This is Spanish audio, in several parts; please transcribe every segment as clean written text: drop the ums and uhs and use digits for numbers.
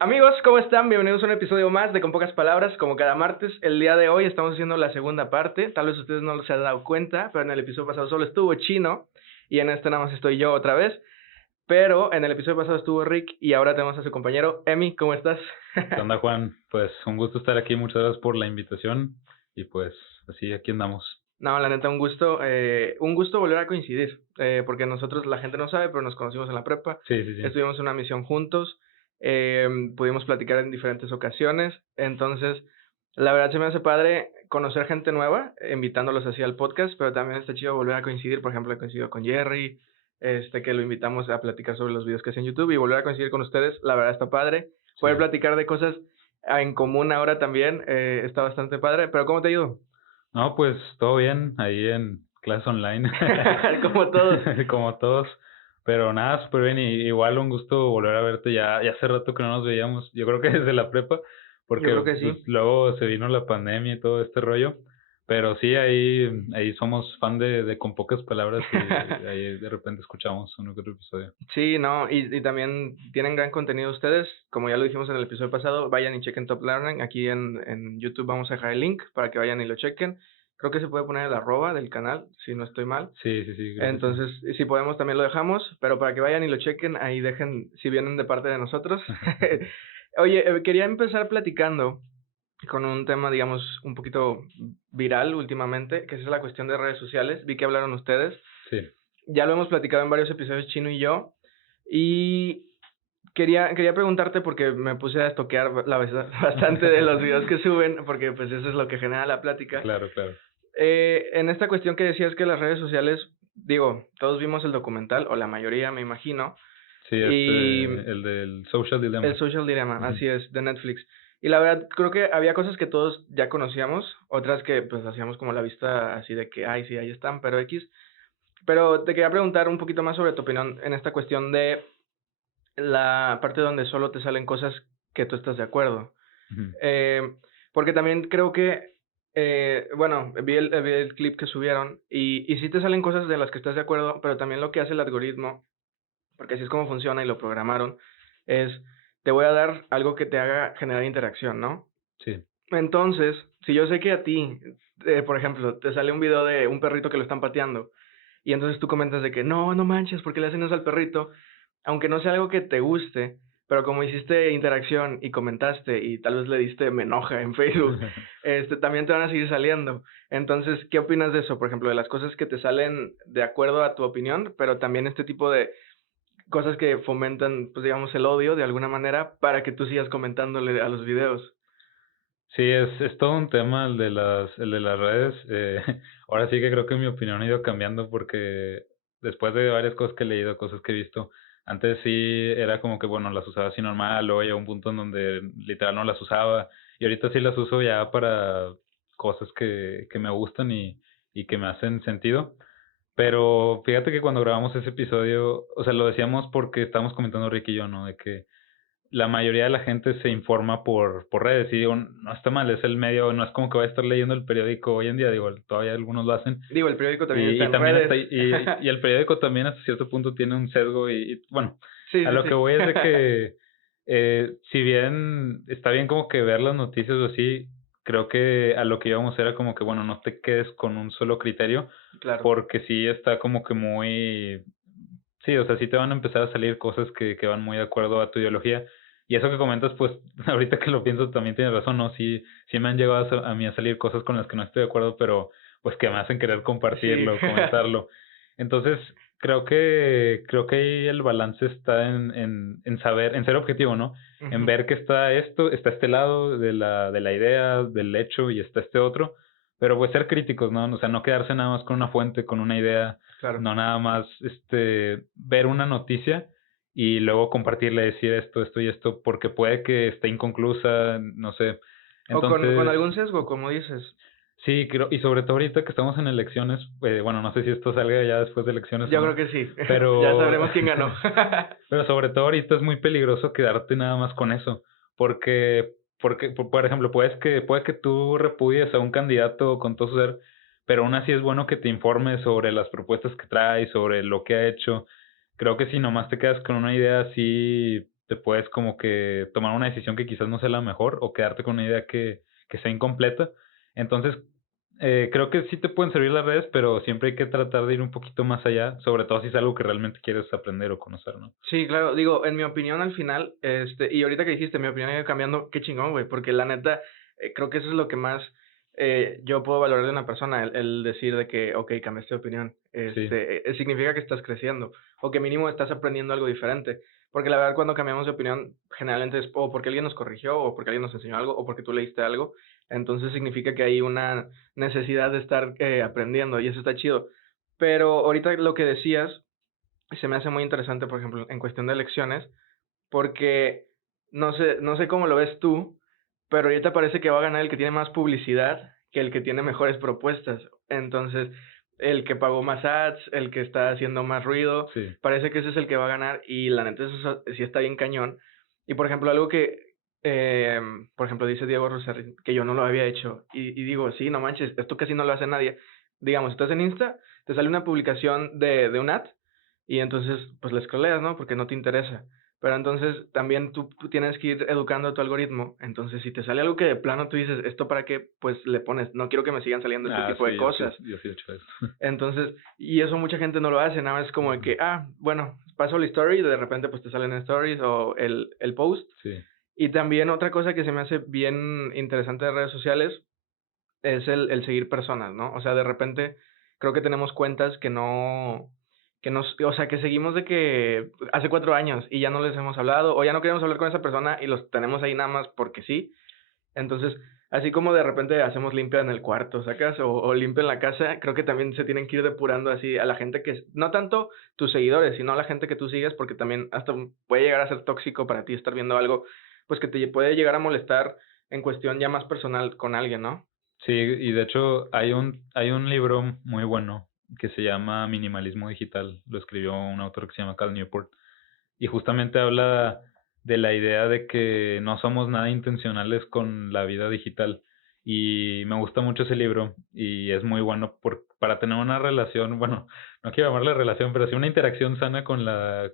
Amigos, ¿cómo están? Bienvenidos a un episodio más de Con Pocas Palabras, como cada martes. El día de hoy estamos haciendo la segunda parte. Tal vez ustedes no se han dado cuenta, pero en el episodio pasado solo estuvo Chino y en este nada más estoy yo otra vez. Pero en el episodio pasado estuvo Rick y ahora tenemos a su compañero Emi. ¿Cómo estás? ¿Qué onda, Juan? Pues un gusto estar aquí, muchas gracias por la invitación y pues así aquí andamos. No, la neta, un gusto volver a coincidir, porque nosotros, la gente no sabe, pero nos conocimos en la prepa, Sí, sí, sí. estuvimos en una misión juntos, pudimos platicar en diferentes ocasiones, entonces, la verdad se me hace padre conocer gente nueva, invitándolos así al podcast, pero también está chido volver a coincidir, por ejemplo, he coincidido con Jerry, que lo invitamos a platicar sobre los videos que hace en YouTube, y volver a coincidir con ustedes, la verdad está padre, poder Sí. platicar de cosas en común ahora también, está bastante padre, pero ¿cómo te ha ido? No, pues todo bien, ahí en clase online, Como todos. como todos, pero nada, súper bien y igual un gusto volver a verte, ya hace rato que no nos veíamos, yo creo que desde la prepa, Yo porque creo que pues sí. luego se vino la pandemia y todo este rollo, pero sí, ahí somos fan de Con Pocas Palabras y ahí de repente escuchamos uno que otro episodio. Sí, no, y también tienen gran contenido ustedes. Como ya lo dijimos en el episodio pasado, vayan y chequen Top Learning. Aquí en YouTube vamos a dejar el link para que vayan y lo chequen. Creo que se puede poner el arroba del canal, si no estoy mal. Sí, sí, sí, creo que sí. Entonces, si podemos también lo dejamos, pero para que vayan y lo chequen, ahí dejen si vienen de parte de nosotros. Oye, quería empezar platicando con un tema, digamos, un poquito viral últimamente, que es la cuestión de redes sociales. Vi que hablaron ustedes. Sí. Ya lo hemos platicado en varios episodios, Chino y yo, y quería preguntarte porque me puse a estoquear bastante de los videos que suben, porque pues eso es lo que genera la plática. Claro, claro. En esta cuestión que decías que las redes sociales, digo, todos vimos el documental, o la mayoría me imagino, Sí, y el del Social el Dilemma. Social Dilemma, Ujú. así es, de Netflix. Y la verdad, creo que había cosas que todos ya conocíamos, otras que pues hacíamos como la vista así de que, ay, sí, ahí están, pero X. Pero te quería preguntar un poquito más sobre tu opinión en esta cuestión de la parte donde solo te salen cosas que tú estás de acuerdo. Ujú. Eh, Porque también creo que, bueno, vi el clip que subieron y sí te salen cosas de las que estás de acuerdo, pero también lo que hace el algoritmo, porque así es como funciona y lo programaron, es te voy a dar algo que te haga generar interacción, ¿no? Sí. Entonces, si yo sé que a ti, por ejemplo, te sale un video de un perrito que lo están pateando, y entonces tú comentas de que no, no manches, ¿por qué le hacen eso al perrito? Aunque no sea algo que te guste, pero como hiciste interacción y comentaste y tal vez le diste me enoja en Facebook, también te van a seguir saliendo. Entonces, ¿qué opinas de eso? Por ejemplo, de las cosas que te salen de acuerdo a tu opinión, pero también este tipo de cosas que fomentan, pues digamos, el odio de alguna manera para que tú sigas comentándole a los videos. Sí, es todo un tema el de las redes. Ahora sí que creo que mi opinión ha ido cambiando porque después de varias cosas que he leído, cosas que he visto, antes sí era como que, bueno, las usaba así normal, luego llegó un punto en donde literal no las usaba y ahorita sí las uso ya para cosas que me gustan y que me hacen sentido. Pero fíjate que cuando grabamos ese episodio, o sea, lo decíamos porque estábamos comentando Rick y yo, ¿no? De que la mayoría de la gente se informa por redes y digo, no está mal, es el medio, no es como que vaya a estar leyendo el periódico hoy en día, digo, todavía algunos lo hacen. Digo, el periódico también está Y en también redes. está, y el periódico también hasta cierto punto tiene un sesgo bueno, Sí, a sí, lo que sí. voy es de que si bien está bien como que ver las noticias o así, creo que a lo que íbamos era como que, bueno, no te quedes con un solo criterio, Claro. porque sí está como que muy, sí, o sea, sí te van a empezar a salir cosas que van muy de acuerdo a tu ideología. Y eso que comentas, pues ahorita que lo pienso también tienes razón, ¿no? Sí, sí me han llegado a mí a salir cosas con las que no estoy de acuerdo, pero pues que me hacen querer Sí. compartirlo, comentarlo. Entonces, creo que ahí el balance está en saber, en ser objetivo, ¿no? En Ujú. ver que está esto, está este lado de la idea, del hecho y está este otro, pero pues ser críticos, ¿no? O sea, no quedarse nada más con una fuente, con una idea, Claro. no nada más ver una noticia y luego compartirle, decir esto y esto, porque puede que esté inconclusa, no sé. O con Entonces, algún sesgo, como dices. sí, creo, y sobre todo ahorita que estamos en elecciones, bueno, no sé si esto salga ya después de elecciones o Yo creo no, que sí. Ya pero, sabremos quién ganó. pero sobre todo ahorita es muy peligroso quedarte nada más con eso, porque por ejemplo, puede que tú repudies a un candidato con todo su ser, pero aún así es bueno que te informes sobre las propuestas que trae, sobre lo que ha hecho. Creo que si nomás te quedas con una idea así, te puedes como que tomar una decisión que quizás no sea la mejor o quedarte con una idea que sea incompleta. Entonces, creo que sí te pueden servir las redes, pero siempre hay que tratar de ir un poquito más allá, sobre todo si es algo que realmente quieres aprender o conocer, ¿no? Sí, claro, digo, en mi opinión al final, y ahorita que dijiste, mi opinión ha ido cambiando, qué chingón, güey, porque la neta, creo que eso es lo que más yo puedo valorar de una persona, el decir de que, ok, cambiaste de opinión, Sí, significa que estás creciendo, o que mínimo estás aprendiendo algo diferente, porque la verdad cuando cambiamos de opinión, generalmente es o porque alguien nos corrigió, o porque alguien nos enseñó algo, o porque tú leíste algo, entonces significa que hay una necesidad de estar aprendiendo, y eso está chido, pero ahorita lo que decías, se me hace muy interesante, por ejemplo, en cuestión de elecciones, porque no sé cómo lo ves tú, pero ahorita parece que va a ganar el que tiene más publicidad que el que tiene mejores propuestas. Entonces, el que pagó más ads, el que está haciendo más ruido, sí. parece que ese es el que va a ganar y la neta eso sí está bien cañón. Y por ejemplo, algo que, eh, por ejemplo, dice Diego Rosarín, que yo no lo había hecho, y digo, sí, no manches, esto casi no lo hace nadie. Digamos, estás en Insta, te sale una publicación de un ad, y entonces, pues le scrolleas, ¿no? Porque no te interesa. Pero entonces también tú tienes que ir educando a tu algoritmo. Entonces, si te sale algo que de plano tú dices, ¿esto para qué? Pues le pones, no quiero que me sigan saliendo este Ah, tipo de sí, cosas. yo sí he hecho eso. Entonces, y eso mucha gente no lo hace, nada más es como de que, bueno, paso la story y de repente pues te salen stories o el post. Sí, Y también otra cosa que se me hace bien interesante de redes sociales es el seguir personas, ¿no? O sea, de repente creo que tenemos cuentas o sea, que seguimos de que hace 4 años y ya no les hemos hablado o ya no queremos hablar con esa persona y los tenemos ahí nada más porque sí. Entonces, así como de repente hacemos limpia en el cuarto, ¿sacas? O limpia en la casa, creo que también se tienen que ir depurando así a la gente no tanto tus seguidores, sino a la gente que tú sigues, porque también hasta puede llegar a ser tóxico para ti estar viendo algo, pues que te puede llegar a molestar en cuestión ya más personal con alguien, ¿no? sí, y de hecho hay un libro muy bueno que se llama Minimalismo Digital, lo escribió un autor que se llama Cal Newport, y justamente habla de la idea de que no somos nada intencionales con la vida digital. Y me gusta mucho ese libro y es muy bueno para tener una relación, bueno, no quiero llamarle relación, pero sí una interacción sana con la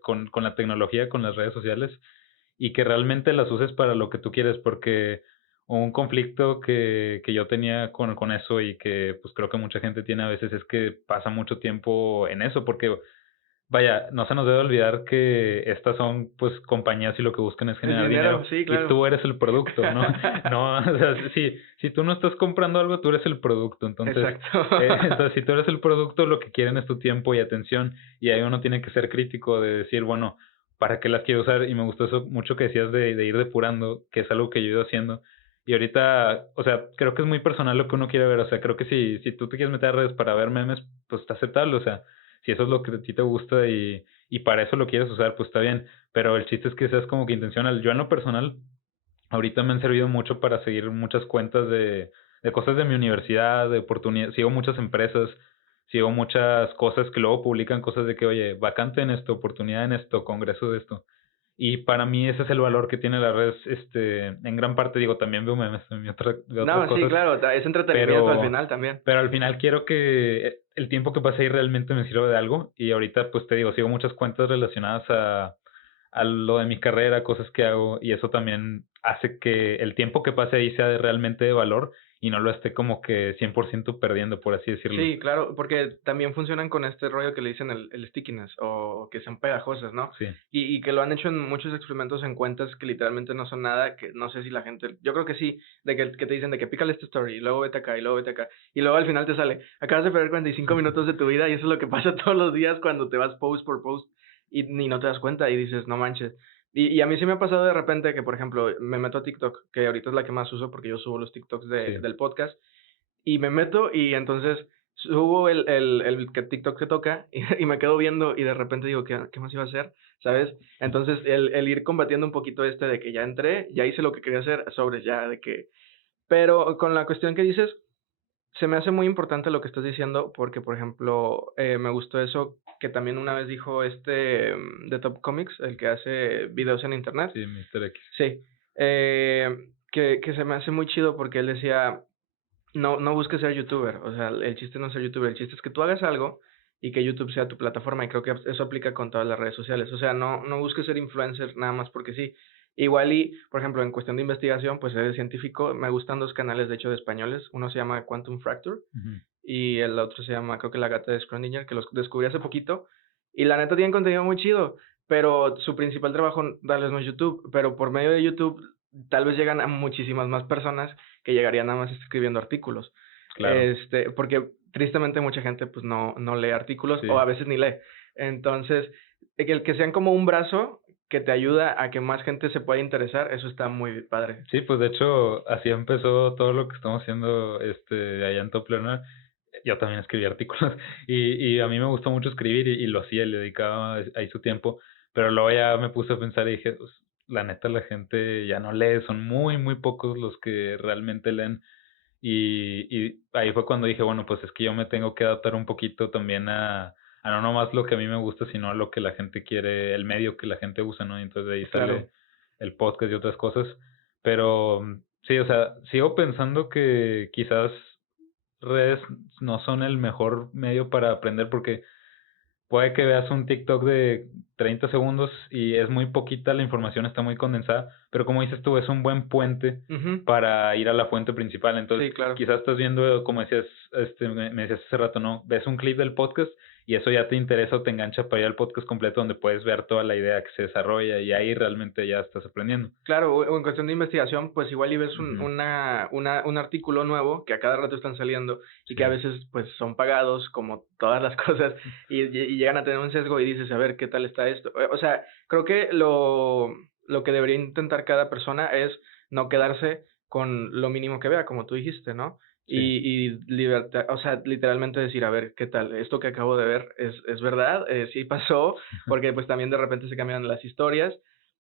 tecnología, con las redes sociales y que realmente las uses para lo que tú quieres, porque un conflicto que yo tenía con eso y que pues creo que mucha gente tiene a veces es que pasa mucho tiempo en eso, porque vaya, no se nos debe olvidar que estas son pues compañías y lo que buscan es El generar dinero dinero, sí, y claro. tú eres el producto, ¿no? No, o sea, si tú no estás comprando algo, tú eres el producto. Entonces, Exacto. entonces si tú eres el producto, lo que quieren es tu tiempo y atención y ahí uno tiene que ser crítico de decir, bueno, ¿para qué las quiero usar? Y me gustó eso mucho que decías de ir depurando, que es algo que yo he ido haciendo. Y ahorita, o sea, creo que es muy personal lo que uno quiere ver. O sea, creo que si tú te quieres meter a redes para ver memes, pues está aceptable. O sea, si eso es lo que a ti te gusta y para eso lo quieres usar, pues está bien. Pero el chiste es que seas como que intencional. Yo en lo personal, ahorita me han servido mucho para seguir muchas cuentas de cosas de mi universidad, de oportunidades. Sigo muchas empresas, sigo muchas cosas que luego publican cosas de que, oye, vacante en esto, oportunidad en esto, congreso de esto. Y para mí ese es el valor que tiene la red, en gran parte digo, también veo memes, veo otras No, sí, cosas, claro, es entretenimiento al pero final también. pero al final quiero que el tiempo que pase ahí realmente me sirva de algo y ahorita pues te digo, sigo muchas cuentas relacionadas a lo de mi carrera, cosas que hago y eso también hace que el tiempo que pase ahí sea realmente de valor y no lo esté como que 100% perdiendo, por así decirlo. Sí, claro, porque también funcionan con este rollo que le dicen el stickiness o que son pegajosas, ¿no? Sí, Y que lo han hecho en muchos experimentos en cuentas que literalmente no son nada, que no sé si la gente, yo creo que sí, de que te dicen de que pícale esta story y luego vete acá y luego vete acá y luego al final te sale, acabas de perder 45 minutos de tu vida y eso es lo que pasa todos los días cuando te vas post por post y ni no te das cuenta y dices, no manches. Y a mí sí me ha pasado de repente que, por ejemplo, me meto a TikTok, que ahorita es la que más uso porque yo subo los TikToks sí. del podcast y me meto y entonces subo el que TikTok que toca y me quedo viendo y de repente digo, ¿qué más iba a hacer? ¿Sabes? Entonces el ir combatiendo un poquito de que ya entré, ya hice lo que quería hacer, sobre ya de que... Pero con la cuestión que dices, se me hace muy importante lo que estás diciendo porque, por ejemplo, me gustó eso que también una vez dijo de Top Comics, el que hace videos en internet. Sí, Mr. X. Sí, que se me hace muy chido porque él decía, no busques ser youtuber, o sea, el chiste no es ser youtuber, el chiste es que tú hagas algo y que YouTube sea tu plataforma, y creo que eso aplica con todas las redes sociales. O sea, no busques ser influencer nada más porque sí. Igual y, por ejemplo, en cuestión de investigación, pues eres científico, me gustan dos canales, de hecho, de españoles. Uno se llama Quantum Fracture Ujú. y el otro se llama, creo que La Gata de Schrödinger, que los descubrí hace poquito. Y la neta tienen contenido muy chido, pero su principal trabajo tal vez no es YouTube, pero por medio de YouTube tal vez llegan a muchísimas más personas que llegarían nada más escribiendo artículos. Claro, Porque tristemente mucha gente pues no lee artículos o a sí. veces ni lee. Entonces, el que sean como un brazo que te ayuda a que más gente se pueda interesar, eso está muy padre. Sí, pues de hecho, así empezó todo lo que estamos haciendo allá en Top Learner. Yo también escribí artículos y a mí me gustó mucho escribir y lo hacía, le dedicaba ahí su tiempo, pero luego ya me puse a pensar y dije, pues, la neta la gente ya no lee, son muy, muy pocos los que realmente leen y ahí fue cuando dije, bueno, pues es que yo me tengo que adaptar un poquito también a no nomás lo que a mí me gusta, sino a lo que la gente quiere, el medio que la gente usa, ¿no? Y entonces de ahí Claro. sale el podcast y otras cosas. Pero sí, o sea, sigo pensando que quizás redes no son el mejor medio para aprender porque puede que veas un TikTok de 30 segundos y es muy poquita, la información está muy condensada, pero como dices tú, es un buen puente Ujú. para ir a la fuente principal. Entonces, Sí, claro. quizás estás viendo, como decías, me decías hace rato, ¿no? Ves un clip del podcast y eso ya te interesa o te engancha para ir al podcast completo donde puedes ver toda la idea que se desarrolla y ahí realmente ya estás aprendiendo. Claro, o en cuestión de investigación, pues igual y ves Ujú. un artículo nuevo que a cada rato están saliendo y que a Sí, veces pues son pagados como todas las cosas y llegan a tener un sesgo y dices, a ver, ¿qué tal está esto? O sea, creo que lo que debería intentar cada persona es no quedarse con lo mínimo que vea, como tú dijiste, ¿no? sí. Y libertad, o sea, literalmente decir, a ver, ¿qué tal? ¿Esto que acabo de ver es verdad? ¿Sí pasó? Porque pues también de repente se cambian las historias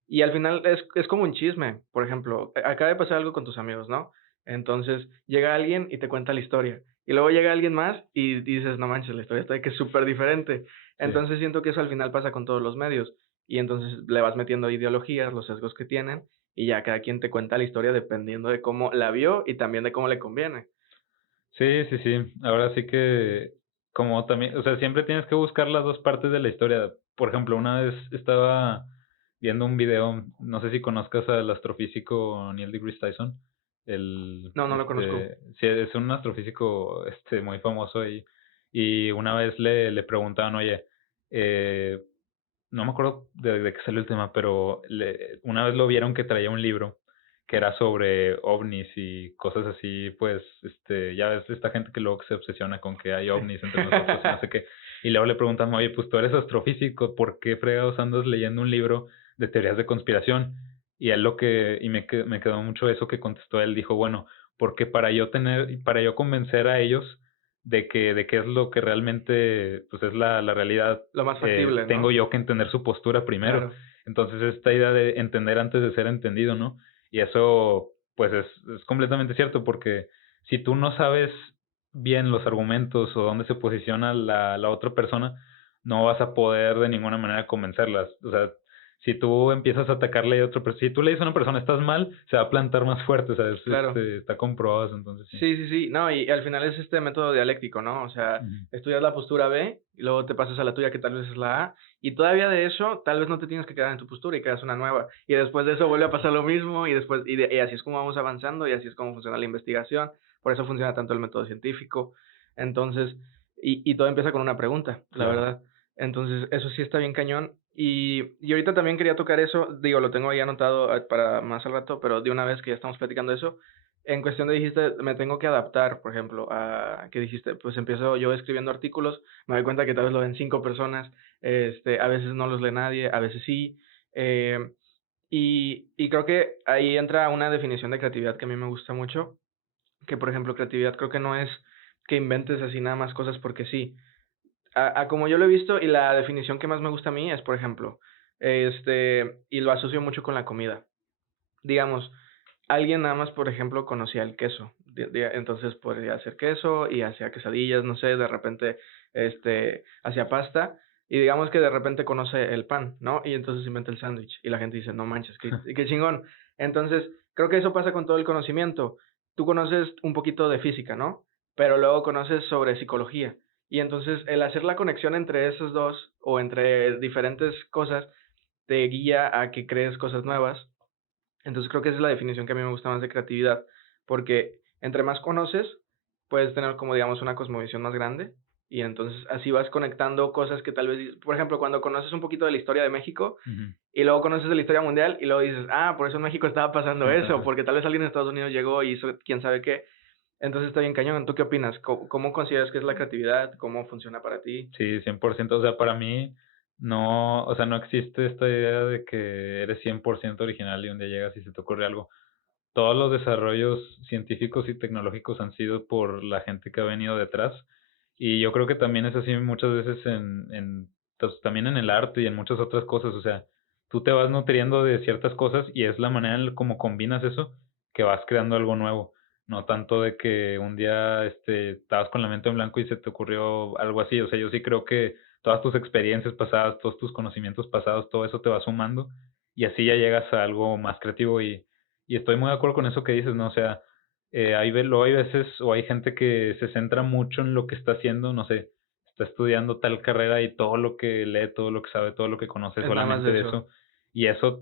y al final es como un chisme. Por ejemplo, acaba de pasar algo con tus amigos, ¿no? Entonces llega alguien y te cuenta la historia. Y luego llega alguien más y dices, no manches, la historia está de que es súper diferente. Sí. Entonces siento que eso al final pasa con todos los medios. Y entonces le vas metiendo ideologías, los sesgos que tienen, y ya cada quien te cuenta la historia dependiendo de cómo la vio y también de cómo le conviene. Sí, sí, sí. Ahora sí que, como también, o sea, siempre tienes que buscar las dos partes de la historia. Por ejemplo, una vez estaba viendo un video, no sé si conozcas al astrofísico Neil deGrasse Tyson, No, no lo conozco. sí, es un astrofísico, muy famoso ahí, y una vez le preguntaban, oye, eh, no me acuerdo de qué salió el tema, pero una vez lo vieron que traía un libro que era sobre ovnis y cosas así, pues, ya ves esta gente que luego se obsesiona con que hay ovnis entre nosotros y no sé qué, y luego le preguntan, oye, pues tú eres astrofísico, ¿por qué fregados andas leyendo un libro de teorías de conspiración? Y él me quedó mucho eso que contestó él, dijo, bueno, porque para yo convencer a ellos de qué es lo que realmente, pues es la realidad, Lo más factible, tengo ¿no? yo que entender su postura primero. Claro. Entonces, esta idea de entender antes de ser entendido, ¿no? Y eso, pues es completamente cierto, porque si tú no sabes bien los argumentos o dónde se posiciona la otra persona, no vas a poder de ninguna manera convencerlas. O sea, si tú empiezas a atacarle a otro, si tú le dices a una persona estás mal, se va a plantar más fuerte, o sea, Claro. está comprobado eso, entonces sí. Sí, sí, sí. No, y al final es este método dialéctico, ¿no? O sea, Ujú. estudias la postura B y luego te pasas a la tuya que tal vez es la A y todavía de eso tal vez no te tienes que quedar en tu postura y creas una nueva. Y después de eso vuelve a pasar lo mismo y después y así es como vamos avanzando y así es como funciona la investigación. Por eso funciona tanto el método científico. Entonces, y todo empieza con una pregunta, la Claro. verdad. Entonces, eso sí está bien cañón. Y ahorita también quería tocar eso, digo, lo tengo ahí anotado para más al rato, pero de una vez que ya estamos platicando eso, en cuestión de dijiste, me tengo que adaptar, por ejemplo, a que dijiste, pues empiezo yo escribiendo artículos, me doy cuenta que tal vez lo ven 5 personas, a veces no los lee nadie, a veces sí, eh, y creo que ahí entra una definición de creatividad que a mí me gusta mucho, que por ejemplo, creatividad creo que no es que inventes así nada más cosas porque sí, a como yo lo he visto y la definición que más me gusta a mí es, por ejemplo, y lo asocio mucho con la comida. Digamos, alguien nada más, por ejemplo, conocía el queso. Entonces podría hacer queso y hacía quesadillas, no sé, de repente, hacía pasta. Y digamos que de repente conoce el pan, ¿no? Y entonces inventa el sándwich. Y la gente dice, no manches, qué chingón. Entonces, creo que eso pasa con todo el conocimiento. Tú conoces un poquito de física, ¿no? Pero luego conoces sobre psicología. Y entonces el hacer la conexión entre esos dos o entre diferentes cosas te guía a que crees cosas nuevas. Entonces creo que esa es la definición que a mí me gusta más de creatividad, porque entre más conoces, puedes tener como digamos una cosmovisión más grande y entonces así vas conectando cosas que tal vez, por ejemplo, cuando conoces un poquito de la historia de México Ujú. y luego conoces de la historia mundial y luego dices, ah, por eso en México estaba pasando eso, Ajá. porque tal vez alguien en Estados Unidos llegó y hizo quién sabe qué. Entonces está bien cañón. ¿Tú qué opinas? ¿Cómo consideras que es la creatividad? ¿Cómo funciona para ti? Sí, 100%. O sea, para mí no, o sea, no existe esta idea de que eres 100% original y un día llegas y se te ocurre algo. Todos los desarrollos científicos y tecnológicos han sido por la gente que ha venido detrás. Y yo creo que también es así muchas veces pues, también en el arte y en muchas otras cosas. O sea, tú te vas nutriendo de ciertas cosas y es la manera en cómo combinas eso que vas creando algo nuevo. No tanto de que un día estabas con la mente en blanco y se te ocurrió algo así. O sea, yo sí creo que todas tus experiencias pasadas, todos tus conocimientos pasados, todo eso te va sumando y así ya llegas a algo más creativo y estoy muy de acuerdo con eso que dices, ¿no? O sea, luego hay veces o hay gente que se centra mucho en lo que está haciendo, no sé, está estudiando tal carrera y todo lo que lee, todo lo que sabe, todo lo que conoce Es nada más solamente de de eso. eso. Y eso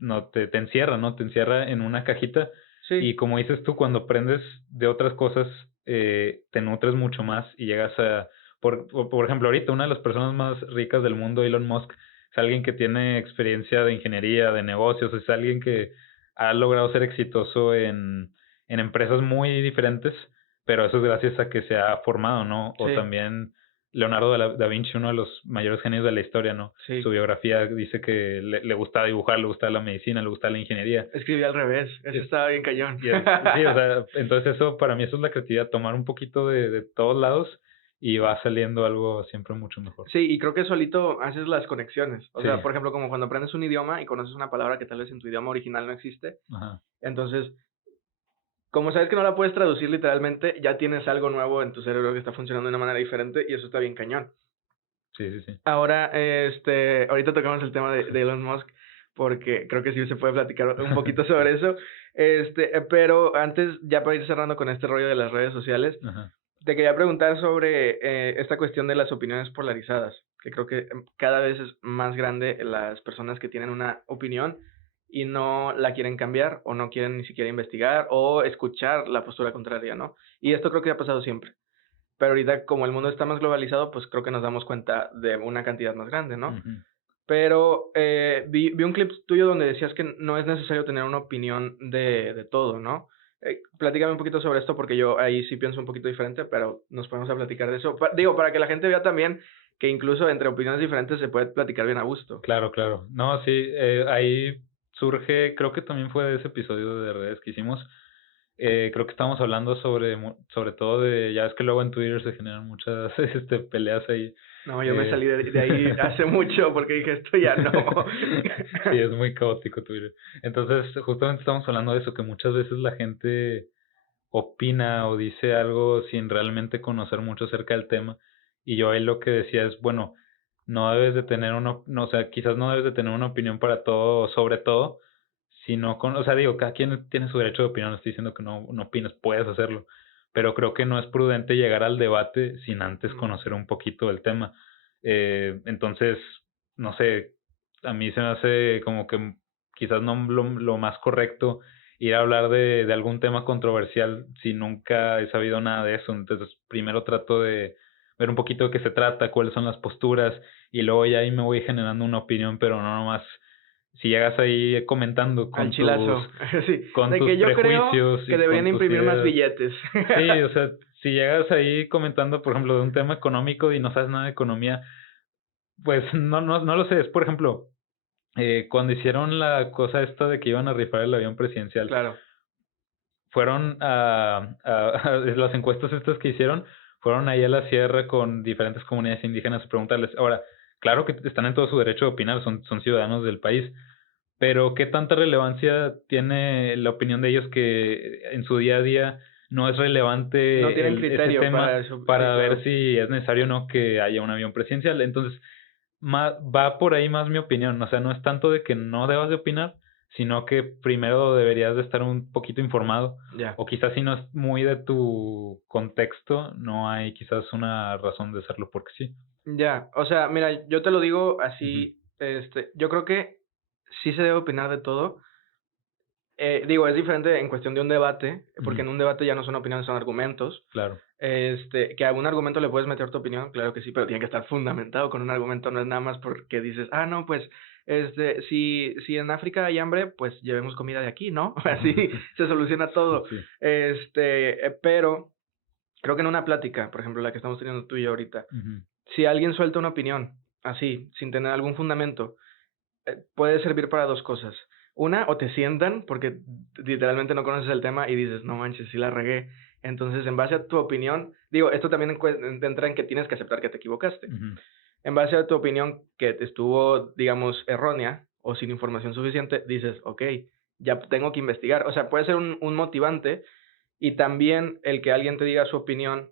no, te encierra, ¿no? Te encierra en una cajita. Y Sí, como dices tú, cuando aprendes de otras cosas, te nutres mucho más y llegas a, por ejemplo, ahorita una de las personas más ricas del mundo, Elon Musk, es alguien que tiene experiencia de ingeniería, de negocios, es alguien que ha logrado ser exitoso en empresas muy diferentes, pero eso es gracias a que se ha formado, ¿no? O sí, también Leonardo da Vinci, uno de los mayores genios de la historia, ¿no? Su sí. biografía dice que le gustaba dibujar, le gustaba la medicina, le gustaba la ingeniería. Escribí al revés. Eso Es- estaba bien cañón. sí, o sea, entonces eso, para mí eso es la creatividad, tomar un poquito de todos lados y va saliendo algo siempre mucho mejor. Sí, y creo que solito haces las conexiones. O Sí, sea, por ejemplo, como cuando aprendes un idioma y conoces una palabra que tal vez en tu idioma original no existe. ajá, Entonces, como sabes que no la puedes traducir literalmente, ya tienes algo nuevo en tu cerebro que está funcionando de una manera diferente y eso está bien cañón. sí, sí, sí. Ahora, ahorita tocamos el tema de Elon Musk, porque creo que sí se puede platicar un poquito sobre eso. Pero antes, ya para ir cerrando con este rollo de las redes sociales, Ajá. te quería preguntar sobre esta cuestión de las opiniones polarizadas, que creo que cada vez es más grande las personas que tienen una opinión y no la quieren cambiar o no quieren ni siquiera investigar o escuchar la postura contraria, ¿no? Y esto creo que ha pasado siempre. Pero ahorita como el mundo está más globalizado, pues creo que nos damos cuenta de una cantidad más grande, ¿no? Ujú. Pero vi un clip tuyo donde decías que no es necesario tener una opinión de todo, ¿no? Platícame un poquito sobre esto porque yo ahí sí pienso un poquito diferente, pero nos ponemos a platicar de eso. Digo, para que la gente vea también que incluso entre opiniones diferentes se puede platicar bien a gusto. Claro, claro. No, sí, ahí surge, creo que también fue de ese episodio de redes que hicimos. Creo que estábamos hablando sobre todo de, ya es que luego en Twitter se generan muchas peleas ahí. No, yo me Eh, salí de ahí hace mucho porque dije, esto ya no. sí, es muy caótico Twitter. Entonces, justamente estamos hablando de eso, que muchas veces la gente opina o dice algo sin realmente conocer mucho acerca del tema. Y yo ahí lo que decía es, bueno, no debes de tener no, o sea, quizás no debes de tener una opinión para todo, sobre todo, sino o sea, digo, cada quien tiene su derecho de opinión, no estoy diciendo que no opines, puedes hacerlo, pero creo que no es prudente llegar al debate sin antes Mm, conocer un poquito del tema. Entonces, no sé, a mí se me hace como que quizás no lo más correcto ir a hablar de algún tema controversial si nunca he sabido nada de eso. Entonces, primero trato de ver un poquito de qué se trata, cuáles son las posturas, y luego ya ahí me voy generando una opinión, pero no nomás si llegas ahí comentando al chilazo. Sí, con de tus que yo creo prejuicios que y deberían con tus imprimir más ideas. billetes. Sí, o sea, si llegas ahí comentando, por ejemplo, de un tema económico y no sabes nada de economía, pues no lo sé. Es, por ejemplo, cuando hicieron la cosa esta de que iban a rifar el avión presidencial, Claro. fueron a las encuestas estas que hicieron, fueron ahí a la sierra con diferentes comunidades indígenas a preguntarles. Ahora, claro que están en todo su derecho de opinar, son ciudadanos del país, pero ¿qué tanta relevancia tiene la opinión de ellos que en su día a día no es No relevante tienen ese criterio para tema eso. Sí, para ver claro. si es necesario o no que haya un avión presidencial? Entonces, va por ahí más mi opinión, o sea, no es tanto de que no debas de opinar, sino que primero deberías de estar un poquito informado, Ya. o quizás si no es muy de tu contexto, no hay quizás una razón de hacerlo porque sí. Ya, o sea, mira, yo te lo digo Ujú, así, yo creo que sí se debe opinar de todo. Digo, es diferente en cuestión de un debate, porque ujú, en un debate ya no son opiniones, son argumentos. claro. Que a un argumento le puedes meter tu opinión, claro que sí, pero tiene que estar fundamentado con un argumento, no es nada más porque dices, ah, no, pues, si en África hay hambre, pues llevemos comida de aquí, ¿no? Así se soluciona Sí, todo. sí. Pero creo que en una plática, por ejemplo, la que estamos teniendo tú y yo ahorita, Ujú, si alguien suelta una opinión, así, sin tener algún fundamento, puede servir para dos cosas. Una, o te sientan porque literalmente no conoces el tema y dices, no manches, sí la regué. Entonces, en base a tu opinión, digo, esto también entra en que tienes que aceptar que te equivocaste. ujú. En base a tu opinión que te estuvo, digamos, errónea o sin información suficiente, dices, ok, ya tengo que investigar. O sea, puede ser un motivante y también el que alguien te diga su opinión,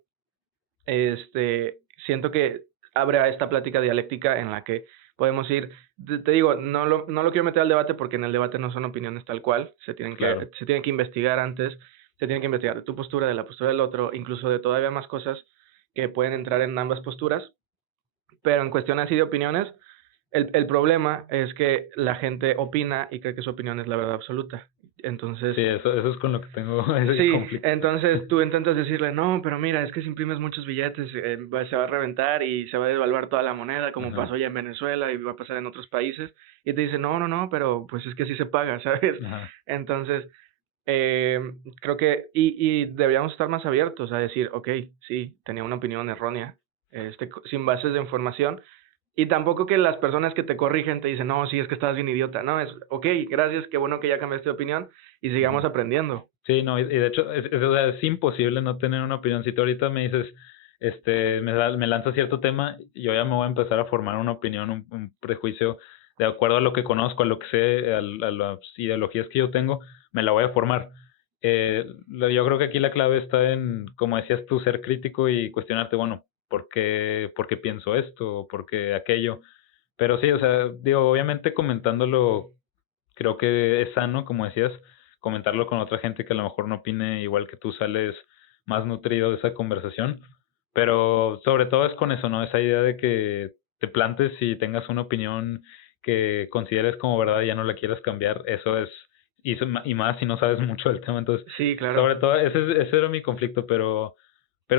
siento que abre a esta plática dialéctica en la que podemos ir, te digo, no lo quiero meter al debate porque en el debate no son opiniones tal cual, Claro. se tienen que investigar antes, se tienen que investigar de tu postura, de la postura del otro, incluso de todavía más cosas que pueden entrar en ambas posturas, pero en cuestión así de opiniones, el problema es que la gente opina y cree que su opinión es la verdad absoluta. Entonces, Sí, eso es con lo que tengo ese sí, conflicto. entonces tú intentas decirle, no, pero mira, es que si imprimes muchos billetes, se va a reventar y se va a devaluar toda la moneda, como Ajá, pasó ya en Venezuela y va a pasar en otros países. Y te dice, no, no, no, pero pues es que sí se paga, ¿sabes? ajá. Entonces, eh, creo que, y deberíamos estar más abiertos a decir, ok, sí, tenía una opinión errónea, sin bases de información. Y tampoco que las personas que te corrigen te dicen, no, sí, es que estás bien idiota. No, es, ok, gracias, qué bueno que ya cambiaste de opinión y sigamos Ujú. aprendiendo. Sí, no, y de hecho, o sea, es imposible no tener una opinión. Si tú ahorita me dices, me lanzas cierto tema, yo ya me voy a empezar a formar una opinión, un prejuicio, de acuerdo a lo que conozco, a lo que sé, a las ideologías que yo tengo, me la voy a formar. Yo creo que aquí la clave está en, como decías tú, ser crítico y cuestionarte, bueno, por qué pienso esto? ¿O por qué aquello? Pero sí, o sea, digo, obviamente comentándolo, creo que es sano, como decías, comentarlo con otra gente que a lo mejor no opine igual que tú, sales más nutrido de esa conversación, pero sobre todo es con eso, ¿no? Esa idea de que te plantes y tengas una opinión que consideres como verdad y ya no la quieras cambiar, eso es, y más si no sabes mucho del tema, entonces, Sí, claro. sobre todo, ese era mi conflicto, pero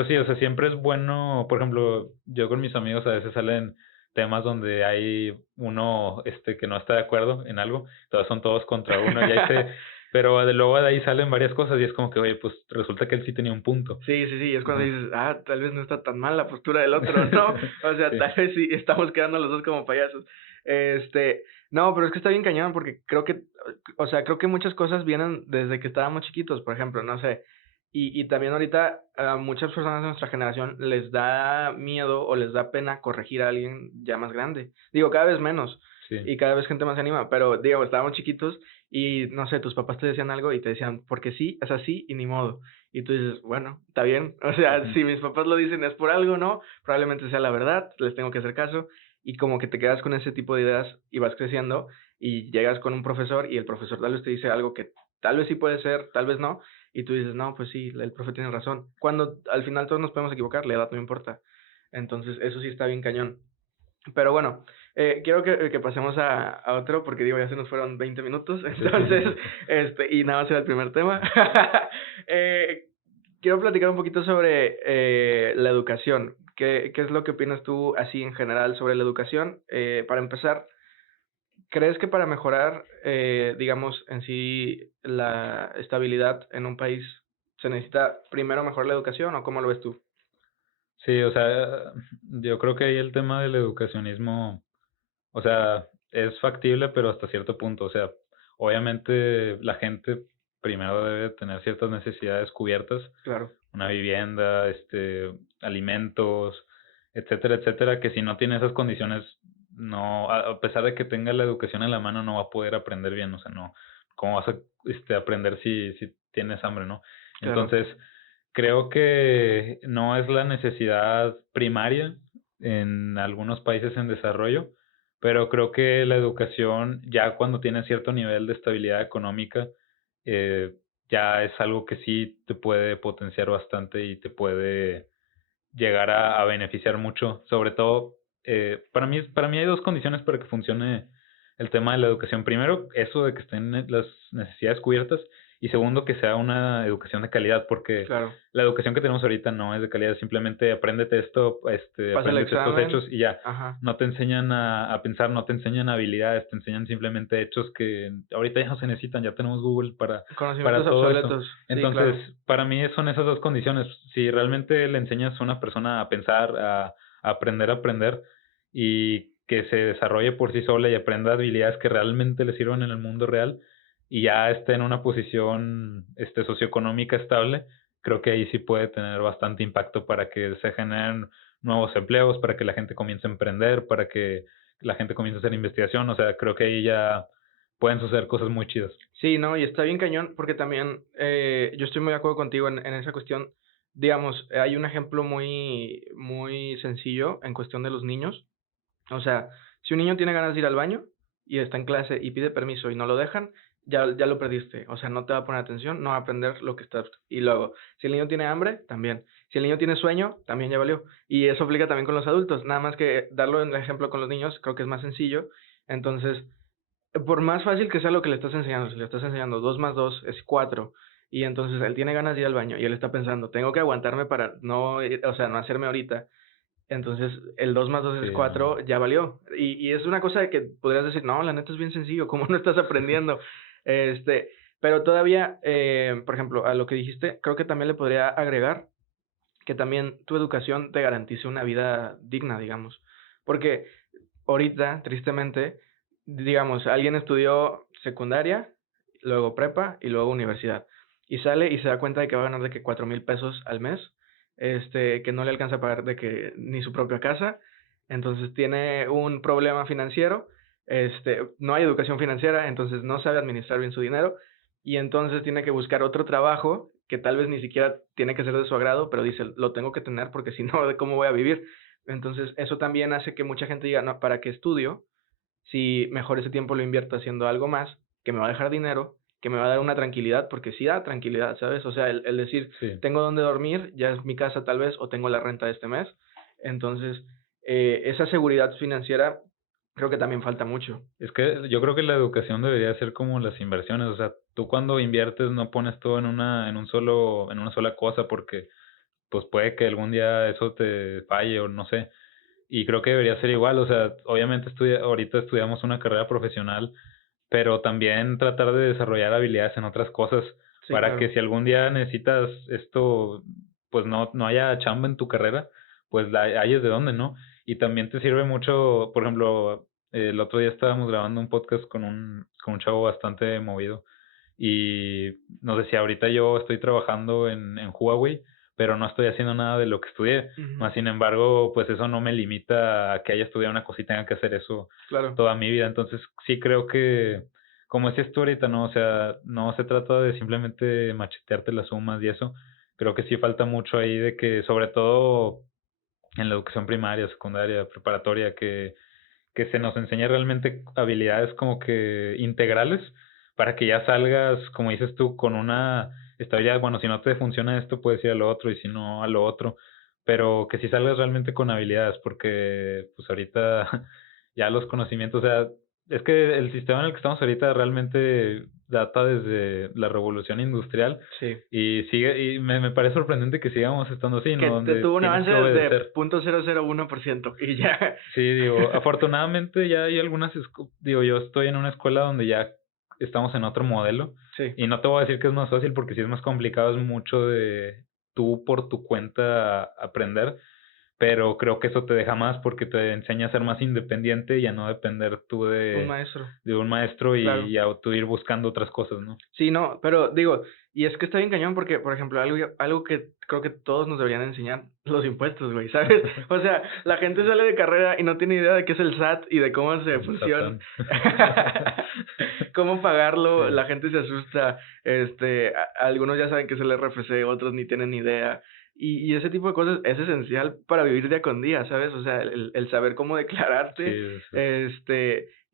sí, o sea, siempre es bueno, por ejemplo, yo con mis amigos a veces salen temas donde hay uno que no está de acuerdo en algo, entonces son todos contra uno y ahí pero luego de ahí salen varias cosas y es como que, oye, pues resulta que él sí tenía un punto. Sí, sí, sí, es cuando Ajá. dices, ah, tal vez no está tan mal la postura del otro, ¿no? O sea, Sí. tal vez sí estamos quedando los dos como payasos. No, pero es que está bien cañón porque creo que, o sea, creo que muchas cosas vienen desde que estábamos chiquitos, por ejemplo, no sé. Y también ahorita a muchas personas de nuestra generación les da miedo o les da pena corregir a alguien ya más grande. Digo, cada vez menos Sí. y cada vez gente más se anima, pero digo, estábamos chiquitos y no sé, tus papás te decían algo y te decían, porque sí, es así y ni modo. Y tú dices, bueno, está bien. O sea, Ujú. si mis papás lo dicen es por algo, ¿no? Probablemente sea la verdad, les tengo que hacer caso. Y como que te quedas con ese tipo de ideas y vas creciendo y llegas con un profesor y el profesor tal vez te dice algo que tal vez sí puede ser, tal vez no. Y tú dices, no, pues sí, el profe tiene razón. Cuando al final todos nos podemos equivocar, la edad no importa. Entonces, eso sí está bien cañón. Pero bueno, quiero que pasemos a otro, porque digo, ya se nos fueron 20 minutos, Sí. entonces, y nada más era el primer tema. eh, quiero platicar un poquito sobre la educación. ¿Qué es lo que opinas tú así en general sobre la educación? Para empezar, ¿crees que para mejorar, digamos, en sí la estabilidad en un país se necesita primero mejorar la educación o cómo lo ves tú? Sí, o sea, yo creo que ahí el tema del educacionismo, o sea, es factible, pero hasta cierto punto. O sea, obviamente la gente primero debe tener ciertas necesidades cubiertas, Claro, una vivienda, alimentos, etcétera, etcétera, que si no tiene esas condiciones, no, a pesar de que tenga la educación en la mano, no va a poder aprender bien. O sea, no, ¿cómo vas a aprender si tienes hambre, no? claro, Entonces, creo que no es la necesidad primaria en algunos países en desarrollo, pero creo que la educación, ya cuando tiene cierto nivel de estabilidad económica, eh, ya es algo que sí te puede potenciar bastante y te puede llegar a beneficiar mucho. Sobre todo, para mí hay dos condiciones para que funcione el tema de la educación. Primero, eso de que estén las necesidades cubiertas, y segundo, que sea una educación de calidad, porque Claro. la educación que tenemos ahorita no es de calidad, simplemente apréndete esto, Pasa el apréndete estos examen. hechos y ya. Ajá. No te enseñan a pensar, no te enseñan habilidades, te enseñan simplemente hechos que ahorita ya no se necesitan, ya tenemos Google Conocimientos para todo eso. obsoletos. Sí, Entonces, claro. para mí son esas dos condiciones. Si realmente le enseñas a una persona a pensar, a aprender a aprender, y que se desarrolle por sí sola y aprenda habilidades que realmente le sirvan en el mundo real, y ya esté en una posición socioeconómica estable, creo que ahí sí puede tener bastante impacto para que se generen nuevos empleos, para que la gente comience a emprender, para que la gente comience a hacer investigación. O sea, creo que ahí ya pueden suceder cosas muy chidas. Sí, no, y está bien cañón porque también yo estoy muy de acuerdo contigo en esa cuestión. Digamos, hay un ejemplo muy sencillo en cuestión de los niños. O sea, si un niño tiene ganas de ir al baño y está en clase y pide permiso y no lo dejan, ya lo perdiste. O sea, no te va a poner atención, no va a aprender lo que está. Y luego, si el niño tiene hambre, también. Si el niño tiene sueño, también ya valió. Y eso aplica también con los adultos. Nada más que darlo en ejemplo con los niños, creo que es más sencillo. Entonces, por más fácil que sea lo que le estás enseñando, si le estás enseñando 2 más 2 es 4 y entonces él tiene ganas de ir al baño y él está pensando, tengo que aguantarme para no, o sea, no hacerme ahorita, entonces el 2 más 2 es Sí, 4 ya valió. Y es una cosa de que podrías decir, no, la neta es bien sencillo, ¿cómo no estás aprendiendo? Este, pero todavía, por ejemplo, a lo que dijiste, creo que también le podría agregar que también tu educación te garantice una vida digna, digamos. Porque ahorita, tristemente, digamos, alguien estudió secundaria, luego prepa y luego universidad. Y sale y se da cuenta de que va a ganar de que 4,000 pesos al mes, que no le alcanza a pagar de que ni su propia casa. Entonces tiene un problema financiero, no hay educación financiera, entonces no sabe administrar bien su dinero y entonces tiene que buscar otro trabajo que tal vez ni siquiera tiene que ser de su agrado, pero dice, lo tengo que tener porque si no, ¿de cómo voy a vivir? Entonces, eso también hace que mucha gente diga, no, ¿para qué estudio? Si mejor ese tiempo lo invierto haciendo algo más, que me va a dejar dinero, que me va a dar una tranquilidad, porque sí da tranquilidad, ¿sabes? O sea, el decir, sí. tengo donde dormir, ya es mi casa tal vez, o tengo la renta de este mes. Entonces, esa seguridad financiera creo que también falta mucho. Es que yo creo que la educación debería ser como las inversiones. O sea, tú cuando inviertes no pones todo en una sola cosa, porque pues puede que algún día eso te falle o no sé. Y creo que debería ser igual. O sea, obviamente ahorita estudiamos una carrera profesional, pero también tratar de desarrollar habilidades en otras cosas, Sí, para que claro. si algún día necesitas esto, pues no haya chamba en tu carrera, pues hayes de dónde, ¿no? Y también te sirve mucho. Por ejemplo, el otro día estábamos grabando un podcast con un chavo bastante movido, y nos decía, ahorita yo estoy trabajando en Huawei, pero no estoy haciendo nada de lo que estudié. Ujú. Más sin embargo, pues eso no me limita a que haya estudiado una cosa y tenga que hacer eso Claro. toda mi vida. Entonces, sí creo que, como decías tú ahorita, ¿no? O sea, no se trata de simplemente machetearte las sumas y eso. Creo que sí falta mucho ahí de que, sobre todo en la educación primaria, secundaria, preparatoria, que se nos enseñe realmente habilidades como que integrales, para que ya salgas, como dices tú, con una estabilidad. Bueno, si no te funciona esto, puedes ir a lo otro, y si no, a lo otro, pero que si salgas realmente con habilidades, porque pues ahorita ya los conocimientos, o sea, es que el sistema en el que estamos ahorita realmente data desde la revolución industrial, Sí. y sigue, y me parece sorprendente que sigamos estando así, Que ¿no? Donde tuvo un tienes avance que de obedecer. 0,001% y ya. Sí, digo, afortunadamente ya hay digo, yo estoy en una escuela donde ya estamos en otro modelo, Sí. y no te voy a decir que es más fácil, porque si es más complicado, es mucho de tú por tu cuenta aprender, pero creo que eso te deja más porque te enseña a ser más independiente y a no depender tú Un maestro. de un maestro, Claro. y a tú ir buscando otras cosas, ¿no? Sí, no, pero digo, y es que está bien cañón porque, por ejemplo, algo que creo que todos nos deberían enseñar, los impuestos, güey, ¿sabes? O sea, la gente sale de carrera y no tiene idea de qué es el SAT y de cómo se El funciona, Satán. cómo pagarlo, Sí. la gente se asusta, algunos ya saben que es el RFC, otros ni tienen ni idea, y ese tipo de cosas es esencial para vivir día con día, ¿sabes? O sea, el saber cómo Sí, declararte, sí,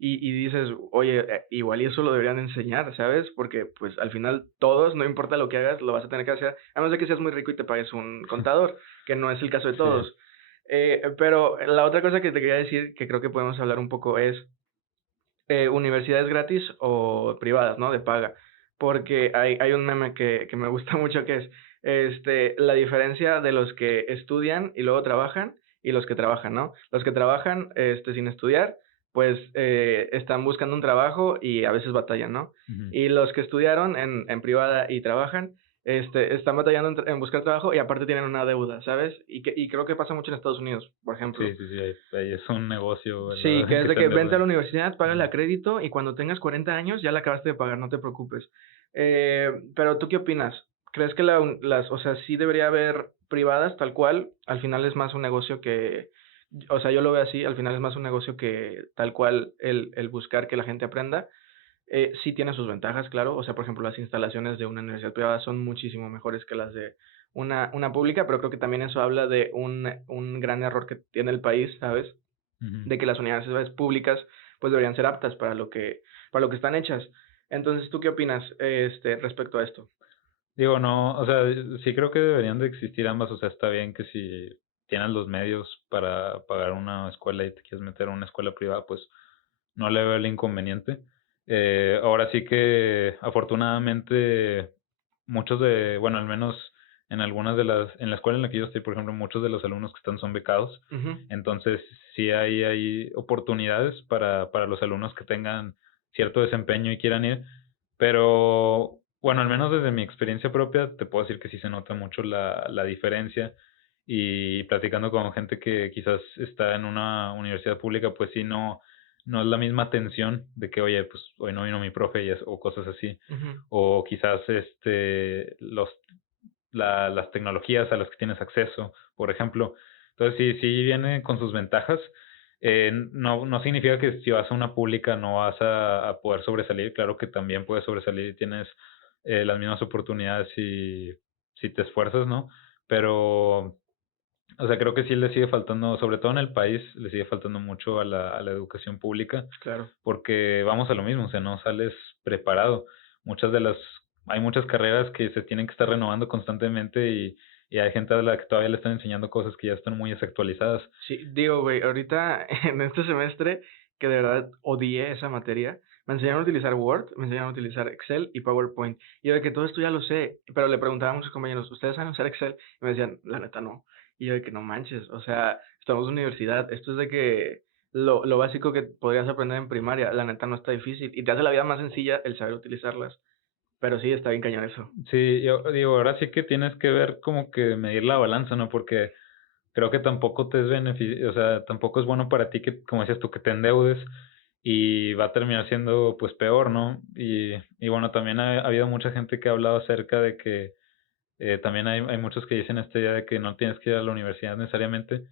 y dices, oye, igual y eso lo deberían enseñar, ¿sabes? Porque pues al final todos, no importa lo que hagas, lo vas a tener que hacer, a menos de que seas muy rico y te pagues un contador, que no es el caso de sí. todos. Pero la otra cosa que te quería decir, que creo que podemos hablar un poco, es universidades gratis o privadas, ¿no? De paga. Porque hay un meme que me gusta mucho que es la diferencia de los que estudian y luego trabajan y los que trabajan, ¿no? Los que trabajan sin estudiar, pues están buscando un trabajo y a veces batallan, ¿no? Ujú. Y los que estudiaron en privada y trabajan, están batallando en buscar trabajo y aparte tienen una deuda, ¿sabes? Y creo que pasa mucho en Estados Unidos, por ejemplo. Sí, sí, sí, ahí es un negocio, Sí, ¿verdad? que En es que de te que vente a la endeudan. universidad, págale a Ujú. crédito y cuando tengas 40 años ya la acabaste de pagar, no te preocupes. Pero ¿tú qué opinas? ¿Crees que o sea, sí debería haber privadas tal cual? Al final es más un negocio que, o sea, yo lo veo así, al final es más un negocio que tal cual el buscar que la gente aprenda. Sí tiene sus ventajas, claro. O sea, por ejemplo, las instalaciones de una universidad privada son muchísimo mejores que las de una pública, pero creo que también eso habla de un gran error que tiene el país, ¿sabes? Ujú. De que las universidades públicas pues deberían ser aptas para lo que están hechas. Entonces, ¿tú qué opinas respecto a esto? Digo, no, o sea, sí creo que deberían de existir ambas, o sea, está bien que si tienes los medios para pagar una escuela y te quieres meter a una escuela privada, pues no le veo el inconveniente. Ahora sí que afortunadamente muchos de, bueno, al menos en algunas de en la escuela en la que yo estoy, por ejemplo, muchos de los alumnos que están son becados, Ujú. entonces sí hay oportunidades para los alumnos que tengan cierto desempeño y quieran ir, pero bueno, al menos desde mi experiencia propia te puedo decir que sí se nota mucho la diferencia y platicando con gente que quizás está en una universidad pública, pues sí, no es la misma atención de que, oye, pues hoy no vino mi profe o cosas así, Ujú. o quizás las tecnologías a las que tienes acceso, por ejemplo. Entonces sí viene con sus ventajas. No significa que si vas a una pública no vas a poder sobresalir, claro que también puedes sobresalir y tienes las mismas oportunidades si te esfuerzas, ¿no? Pero o sea, creo que sí le sigue faltando, sobre todo en el país, le sigue faltando mucho a la educación pública, Claro. porque vamos a lo mismo, o sea, no sales preparado. Hay muchas carreras que se tienen que estar renovando constantemente y hay gente a la que todavía le están enseñando cosas que ya están muy desactualizadas. Sí, digo, güey, ahorita en este semestre, que de verdad odié esa materia, me enseñaron a utilizar Word, me enseñaron a utilizar Excel y PowerPoint. Y yo de que todo esto ya lo sé, pero le preguntaba a muchos compañeros, ¿ustedes saben usar Excel? Y me decían, la neta no. Y yo de que no manches, o sea, estamos en universidad, esto es de que lo básico que podrías aprender en primaria, la neta no está difícil. Y te hace la vida más sencilla el saber utilizarlas. Pero sí, está bien cañón eso. Sí, yo digo, ahora sí que tienes que ver como que medir la balanza, ¿no? Porque creo que tampoco te es beneficio, o sea, tampoco es bueno para ti que, como decías tú, que te endeudes y va a terminar siendo pues peor, ¿no? Y bueno, también ha habido mucha gente que ha hablado acerca de que también hay muchos que dicen esta idea de que no tienes que ir a la universidad necesariamente.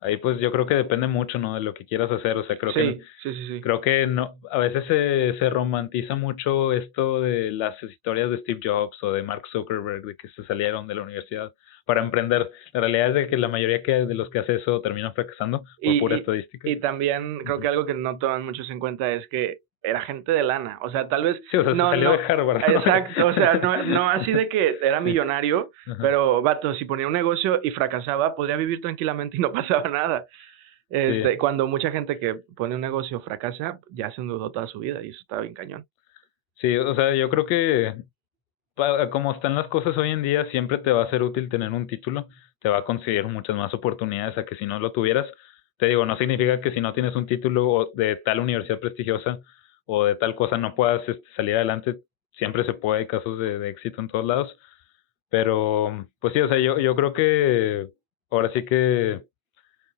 Ahí pues yo creo que depende mucho, ¿no? De lo que quieras hacer, o sea, Sí, sí, sí, sí. creo que no, a veces se romantiza mucho esto de las historias de Steve Jobs o de Mark Zuckerberg, de que se salieron de la universidad para emprender. La realidad es de que la mayoría de los que hace eso terminan fracasando por pura Y, y, estadística. y también creo que Ujú. algo que no toman muchos en cuenta es que era gente de lana. O sea, tal vez, Sí, o sea, se no, salió de no, Harvard, ¿no? exacto, o sea, no así de que era Sí. millonario, Ajá. pero vato, si ponía un negocio y fracasaba, podría vivir tranquilamente y no pasaba nada. Sí. Cuando mucha gente que pone un negocio fracasa, ya se endeudó toda su vida y eso está bien cañón. Sí, o sea, yo creo que como están las cosas hoy en día, siempre te va a ser útil tener un título, te va a conseguir muchas más oportunidades a que si no lo tuvieras. Te digo, no significa que si no tienes un título de tal universidad prestigiosa o de tal cosa no puedas salir adelante. Siempre se puede, hay casos de éxito en todos lados. Pero, pues sí, o sea, yo creo que ahora sí que,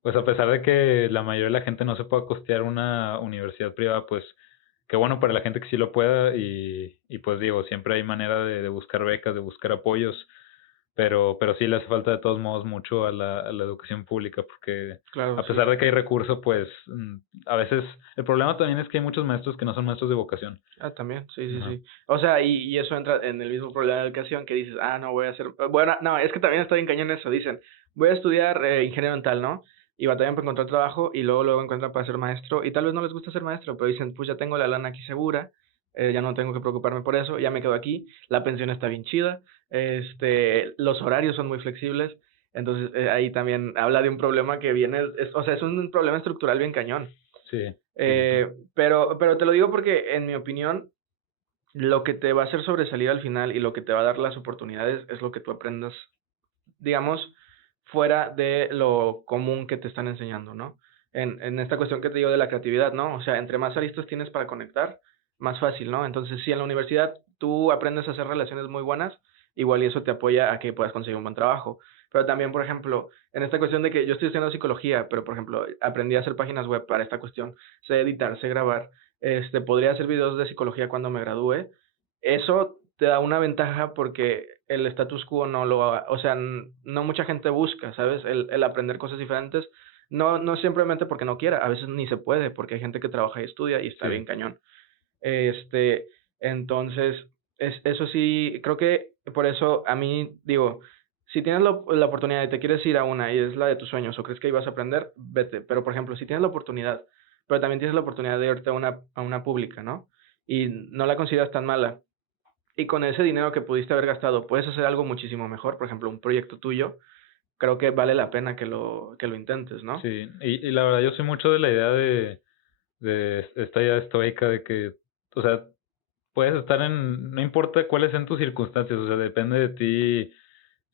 pues a pesar de que la mayoría de la gente no se pueda costear una universidad privada, pues qué bueno para la gente que sí lo pueda y pues digo, siempre hay manera de buscar becas, de buscar apoyos, pero sí le hace falta de todos modos mucho a la educación pública, porque Claro, a sí. pesar de que hay recursos, pues a veces el problema también es que hay muchos maestros que no son maestros de vocación. Ah, también, sí, sí, Ajá. sí. O sea, y eso entra en el mismo problema de educación que dices, ah, no, voy a hacer, bueno, no, es que también está bien cañón eso, dicen, voy a estudiar ingeniero en tal, ¿no? Y batallan para encontrar trabajo y luego encuentran para ser maestro y tal vez no les gusta ser maestro, pero dicen, pues ya tengo la lana aquí segura, ya no tengo que preocuparme por eso, ya me quedo aquí, la pensión está bien chida, los horarios son muy flexibles, entonces ahí también habla de un problema que viene, o sea, es un problema estructural bien cañón. Sí, sí, sí, sí. Pero te lo digo porque, en mi opinión, lo que te va a hacer sobresalir al final y lo que te va a dar las oportunidades es lo que tú aprendas, digamos, fuera de lo común que te están enseñando, ¿no? En esta cuestión que te digo de la creatividad, ¿no? O sea, entre más aristas tienes para conectar, más fácil, ¿no? Entonces, si en la universidad tú aprendes a hacer relaciones muy buenas, igual y eso te apoya a que puedas conseguir un buen trabajo. Pero también, por ejemplo, en esta cuestión de que yo estoy estudiando psicología, pero por ejemplo, aprendí a hacer páginas web para esta cuestión, sé editar, sé grabar, podría hacer videos de psicología cuando me gradúe. Eso te da una ventaja porque el status quo no lo, o sea, no mucha gente busca, ¿sabes? El aprender cosas diferentes, no simplemente porque no quiera, a veces ni se puede, porque hay gente que trabaja y estudia y está bien Sí, cañón. Este, entonces, eso sí, creo que por eso a mí digo, si tienes la oportunidad y te quieres ir a una y es la de tus sueños o crees que ahí vas a aprender, vete. Pero, por ejemplo, si tienes la oportunidad, pero también tienes la oportunidad de irte a una pública, ¿no? Y no la consideras tan mala, y con ese dinero que pudiste haber gastado puedes hacer algo muchísimo mejor, por ejemplo, un proyecto tuyo, creo que vale la pena que lo intentes, ¿no? sí. Y la verdad yo soy mucho de la idea de esta idea estoica de que, o sea, puedes estar en, no importa cuáles sean tus circunstancias, o sea, depende de ti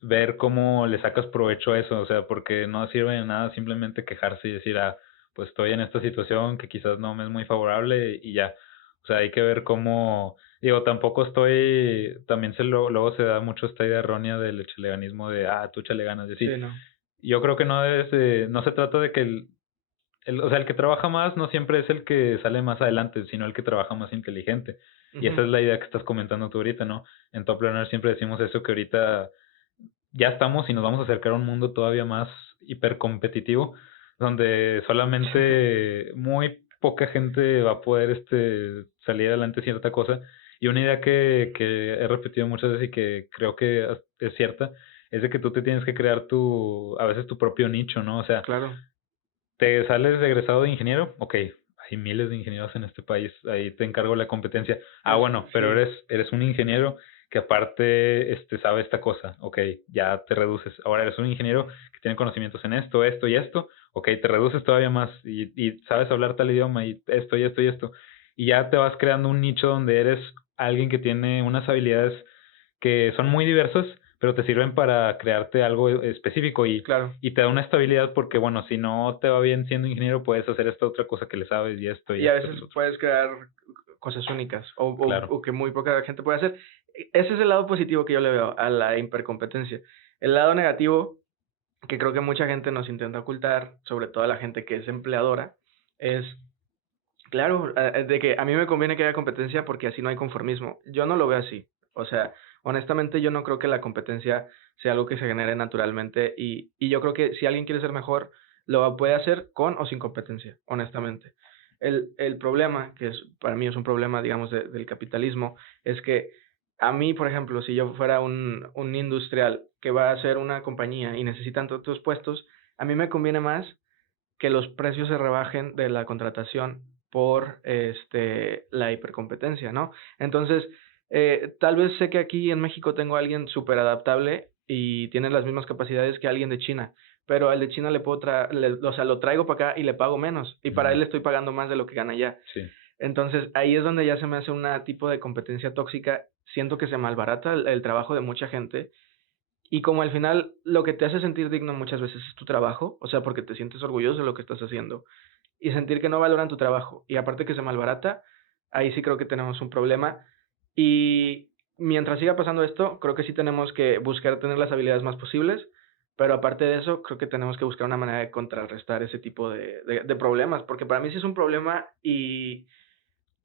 ver cómo le sacas provecho a eso, o sea, porque no sirve de nada simplemente quejarse y decir, ah, pues estoy en esta situación que quizás no me es muy favorable y ya. O sea, hay que ver cómo, digo, tampoco estoy, también luego se da mucho esta idea errónea del chaleganismo de, ah, tú échale ganas, y así. Sí, no. Yo creo que no debes no se trata de que o sea, el que trabaja más no siempre es el que sale más adelante, sino el que trabaja más inteligente. Y esa Ujú. es la idea que estás comentando tú ahorita, ¿no? En Top Learner siempre decimos eso, que ahorita ya estamos y nos vamos a acercar a un mundo todavía más hipercompetitivo, donde solamente muy poca gente va a poder salir adelante en cierta cosa. Y una idea que he repetido muchas veces y que creo que es cierta, es de que tú te tienes que crear a veces tu propio nicho, ¿no? O sea, Claro. te sales de egresado de ingeniero, ok, hay miles de ingenieros en este país, ahí te encargo la competencia. Ah, Es, bueno, pero sí, eres un ingeniero que aparte sabe esta cosa, ok, ya te reduces. Ahora eres un ingeniero que tiene conocimientos en esto, esto y esto, ok, te reduces todavía más y sabes hablar tal idioma y esto y esto y esto. Y ya te vas creando un nicho donde eres alguien que tiene unas habilidades que son muy diversas, pero te sirven para crearte algo específico claro. y te da una estabilidad porque, bueno, si no te va bien siendo ingeniero, puedes hacer esta otra cosa que le sabes y esto y Y a esto veces y lo otro. puedes crear cosas únicas Claro, o que muy poca gente puede hacer. Ese es el lado positivo que yo le veo a la hipercompetencia. El lado negativo, que creo que mucha gente nos intenta ocultar, sobre todo la gente que es empleadora, es, claro, de que a mí me conviene que haya competencia porque así no hay conformismo. Yo no lo veo así. O sea, honestamente yo no creo que la competencia sea algo que se genere naturalmente y yo creo que si alguien quiere ser mejor, puede hacer con o sin competencia, honestamente. El problema, que es, para mí es un problema, digamos, del capitalismo, es que a mí, por ejemplo, si yo fuera un industrial que va a hacer una compañía y necesitan tantos puestos, a mí me conviene más que los precios se rebajen de la contratación por la hipercompetencia, ¿no? Entonces, tal vez sé que aquí en México tengo a alguien súper adaptable y tiene las mismas capacidades que alguien de China, pero al de China le puedo o sea, lo traigo para acá y le pago menos, y para ujú, él le estoy pagando más de lo que gana allá. sí, Entonces, ahí es donde ya se me hace un tipo de competencia tóxica. Siento que se malbarata el trabajo de mucha gente y como al final lo que te hace sentir digno muchas veces es tu trabajo, o sea, porque te sientes orgulloso de lo que estás haciendo, y sentir que no valoran tu trabajo, y aparte que se malbarata, ahí sí creo que tenemos un problema. Y mientras siga pasando esto, creo que sí tenemos que buscar tener las habilidades más posibles, pero aparte de eso, creo que tenemos que buscar una manera de contrarrestar ese tipo de problemas, porque para mí sí es un problema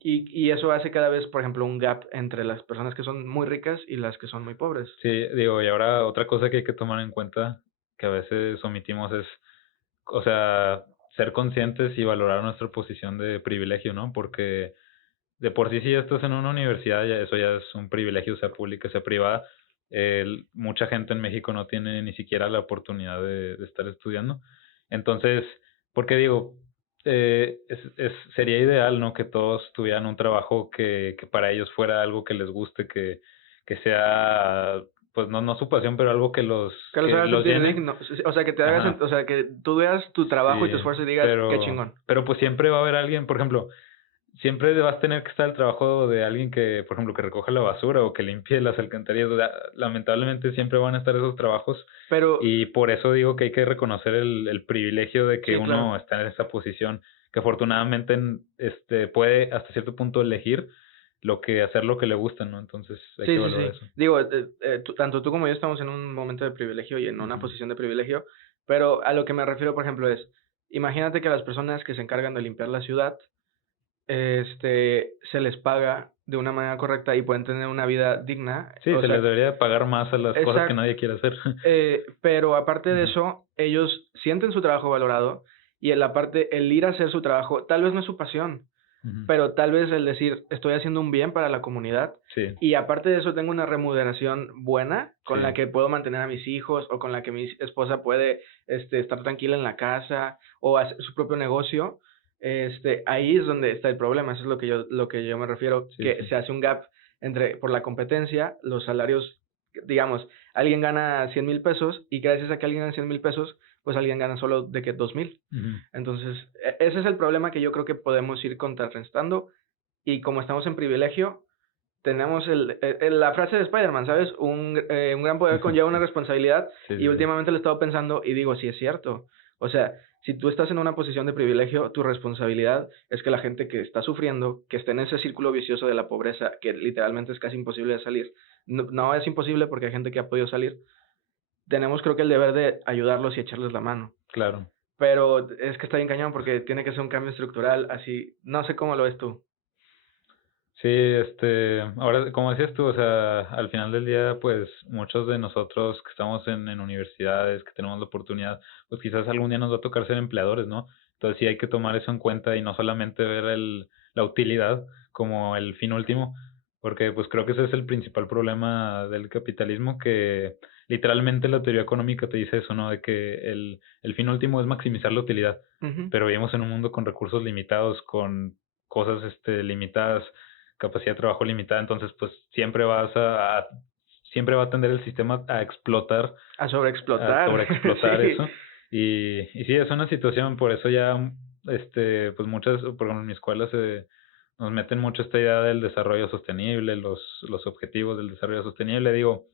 Y eso hace cada vez, por ejemplo, un gap entre las personas que son muy ricas y las que son muy pobres. Sí, digo, y ahora otra cosa que hay que tomar en cuenta, que a veces omitimos es, o sea, ser conscientes y valorar nuestra posición de privilegio, ¿no? Porque de por sí, si ya estás en una universidad, ya eso ya es un privilegio, sea pública, sea privada. Mucha gente en México no tiene ni siquiera la oportunidad de estar estudiando. Entonces, ¿por qué digo? Sería ideal, ¿no? Que todos tuvieran un trabajo que para ellos fuera algo que les guste, que sea, pues no su pasión, pero algo Que los que haga los sentir llene. dignos. O sea, que te hagas, Ajá. o sea, que tú veas tu trabajo y tu Sí, esfuerzo y digas, qué chingón. pero pues siempre va a haber alguien, por ejemplo, siempre vas a tener que estar el trabajo de alguien que, por ejemplo, que recoja la basura o que limpie las alcantarillas. O sea, lamentablemente siempre van a estar esos trabajos Pero, y por eso digo que hay que reconocer el privilegio de que sí, uno claro. está en esa posición, que afortunadamente puede hasta cierto punto elegir hacer lo que le gusta, ¿no? Entonces hay Sí, que sí, valorar sí. eso. Digo, tanto tú como yo estamos en un momento de privilegio y en una Ujú. posición de privilegio, pero a lo que me refiero, por ejemplo, es, imagínate que las personas que se encargan de limpiar la ciudad, se les paga de una manera correcta y pueden tener una vida digna, Sí, o se les sea, debería pagar más a las cosas que exacto. nadie quiere hacer. Pero aparte de Ajá. eso, ellos sienten su trabajo valorado y en la parte, el ir a hacer su trabajo, tal vez no es su pasión, Ujú. pero tal vez el decir, estoy haciendo un bien para la comunidad Sí, y aparte de eso tengo una remuneración buena con la sí. que puedo mantener a mis hijos o con la que mi esposa puede estar tranquila en la casa o hacer su propio negocio, ahí es donde está el problema, eso es lo que yo me refiero, Sí, que sí. se hace un gap entre, por la competencia, los salarios, digamos, alguien gana 100,000 pesos y gracias a que alguien gana 100,000 pesos, pues alguien gana solo de que 2,000. Ujú. Entonces, ese es el problema que yo creo que podemos ir contrarrestando y como estamos en privilegio, tenemos la frase de Spider-Man, ¿sabes? Un gran poder conlleva una Sí, responsabilidad sí, y sí, sí. últimamente lo he estado pensando y digo, sí es cierto. O sea, si tú estás en una posición de privilegio, tu responsabilidad es que la gente que está sufriendo, que esté en ese círculo vicioso de la pobreza, que literalmente es casi imposible de salir, no, no es imposible porque hay gente que ha podido salir, tenemos creo que el deber de ayudarlos y echarles la mano. Claro. Pero es que está bien cañón porque tiene que ser un cambio estructural, así, no sé cómo lo ves tú. Sí, ahora, como decías tú, o sea, al final del día, pues muchos de nosotros que estamos en universidades, que tenemos la oportunidad, pues quizás algún día nos va a tocar ser empleadores, ¿no? Entonces sí hay que tomar eso en cuenta y no solamente ver la utilidad como el fin último, porque pues creo que ese es el principal problema del capitalismo, que literalmente la teoría económica te dice eso, ¿no? De que el fin último es maximizar la utilidad, Ujú. pero vivimos en un mundo con recursos limitados, con cosas limitadas, capacidad de trabajo limitada, entonces pues siempre va a tender el sistema A a sobreexplotar, sobreexplotar sí. eso. Y sí, es una situación, por eso ya, pues muchas, por ejemplo, en mi escuela nos meten mucho esta idea del desarrollo sostenible, los objetivos del desarrollo sostenible. Digo,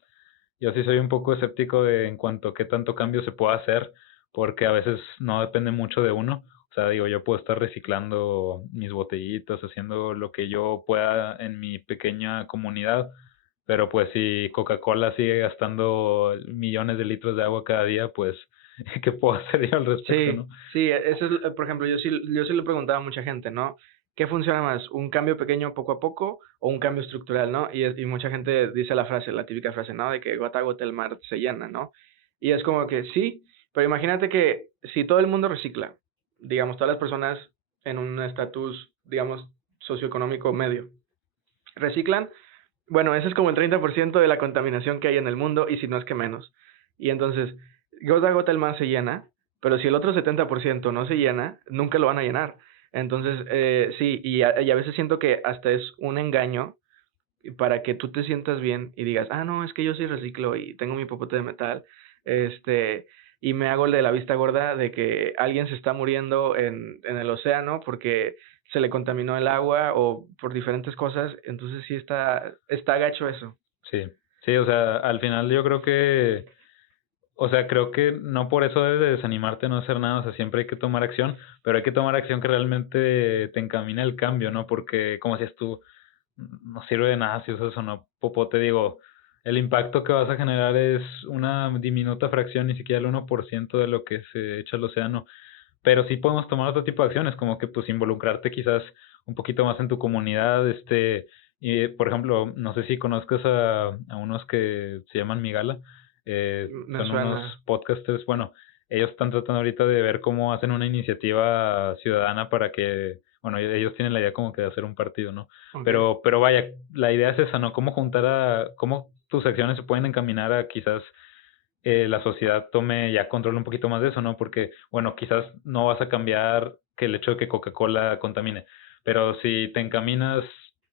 yo sí soy un poco escéptico en cuanto a qué tanto cambio se puede hacer, porque a veces no depende mucho de uno. O sea, digo, yo puedo estar reciclando mis botellitas, haciendo lo que yo pueda en mi pequeña comunidad, pero pues si Coca-Cola sigue gastando millones de litros de agua cada día, pues, ¿qué puedo hacer yo al respecto, Sí, no? sí, eso es, por ejemplo, yo sí le preguntaba a mucha gente, ¿no? ¿Qué funciona más? ¿Un cambio pequeño poco a poco o un cambio estructural, no? Y mucha gente dice la frase, la típica frase, ¿no? De que gota a gota el mar se llena, ¿no? Y es como que sí, pero imagínate que si todo el mundo recicla, digamos, todas las personas en un estatus, digamos, socioeconómico medio, reciclan. Bueno, ese es como el 30% de la contaminación que hay en el mundo y si no es que menos. Y entonces, gota a gota el mar se llena, pero si el otro 70% no se llena, nunca lo van a llenar. Entonces, sí, y a veces siento que hasta es un engaño para que tú te sientas bien y digas, ah, no, es que yo sí reciclo y tengo mi popote de metal, este, y me hago el de la vista gorda de que alguien se está muriendo en el océano porque se le contaminó el agua o por diferentes cosas, entonces sí está gacho eso. Sí, sí, o sea, al final yo creo que, o sea, creo que no por eso debes de desanimarte a no hacer nada, o sea, siempre hay que tomar acción, pero hay que tomar acción que realmente te encamine al cambio, ¿no? Porque, como decías tú, no sirve de nada si usas o no popote, digo, el impacto que vas a generar es una diminuta fracción, ni siquiera el 1% de lo que se echa al océano, pero sí podemos tomar otro tipo de acciones, como que pues involucrarte quizás un poquito más en tu comunidad, y por ejemplo, no sé si conozcas a unos que se llaman Migala, Me son unos suena. podcasters, bueno, ellos están tratando ahorita de ver cómo hacen una iniciativa ciudadana para que, bueno, ellos tienen la idea como que de hacer un partido, ¿no? Ok. Pero vaya, la idea es esa, ¿no? Cómo cómo tus acciones se pueden encaminar a quizás la sociedad tome ya control un poquito más de eso, ¿no? Porque, bueno, quizás no vas a cambiar que el hecho de que Coca-Cola contamine, pero si te encaminas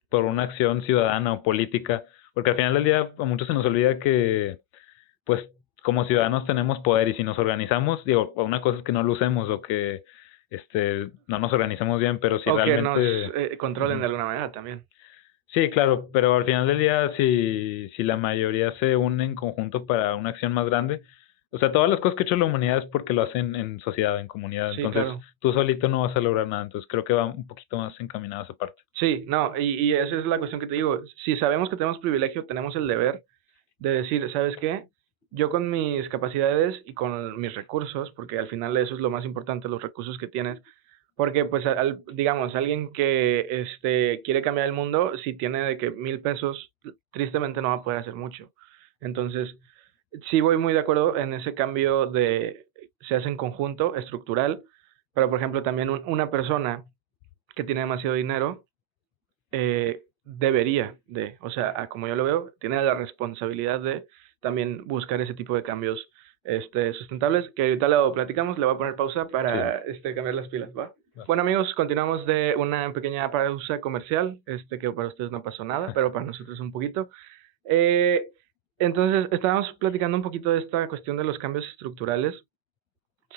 por una acción ciudadana o política, porque al final del día a muchos se nos olvida que, pues, como ciudadanos tenemos poder y si nos organizamos, digo, una cosa es que no lo usemos o que no nos organizamos bien, pero si O que nos realmente... controlen de Ujú. alguna manera también. Sí, claro, pero al final del día, si la mayoría se une en conjunto para una acción más grande, o sea, todas las cosas que ha hecho la humanidad es porque lo hacen en sociedad, en comunidad, Sí, entonces claro. tú solito no vas a lograr nada, entonces creo que va un poquito más encaminado a esa parte. Sí, no, y esa es la cuestión que te digo. Si sabemos que tenemos privilegio, tenemos el deber de decir, ¿sabes qué? Yo con mis capacidades y con mis recursos, porque al final eso es lo más importante, los recursos que tienes, porque pues digamos, alguien que quiere cambiar el mundo, si tiene de que 1,000 pesos, tristemente no va a poder hacer mucho. Entonces, sí voy muy de acuerdo en ese cambio de se hace en conjunto, estructural, pero por ejemplo también una persona que tiene demasiado dinero debería de, o sea, como yo lo veo, tiene la responsabilidad de también buscar ese tipo de cambios sustentables, que ahorita lo platicamos, le voy a poner pausa Sí, para cambiar las pilas, ¿va? va. Bueno amigos, continuamos de una pequeña pausa comercial, que para ustedes no pasó nada, pero para nosotros un poquito. Eh, entonces, estábamos platicando un poquito de esta cuestión de los cambios estructurales.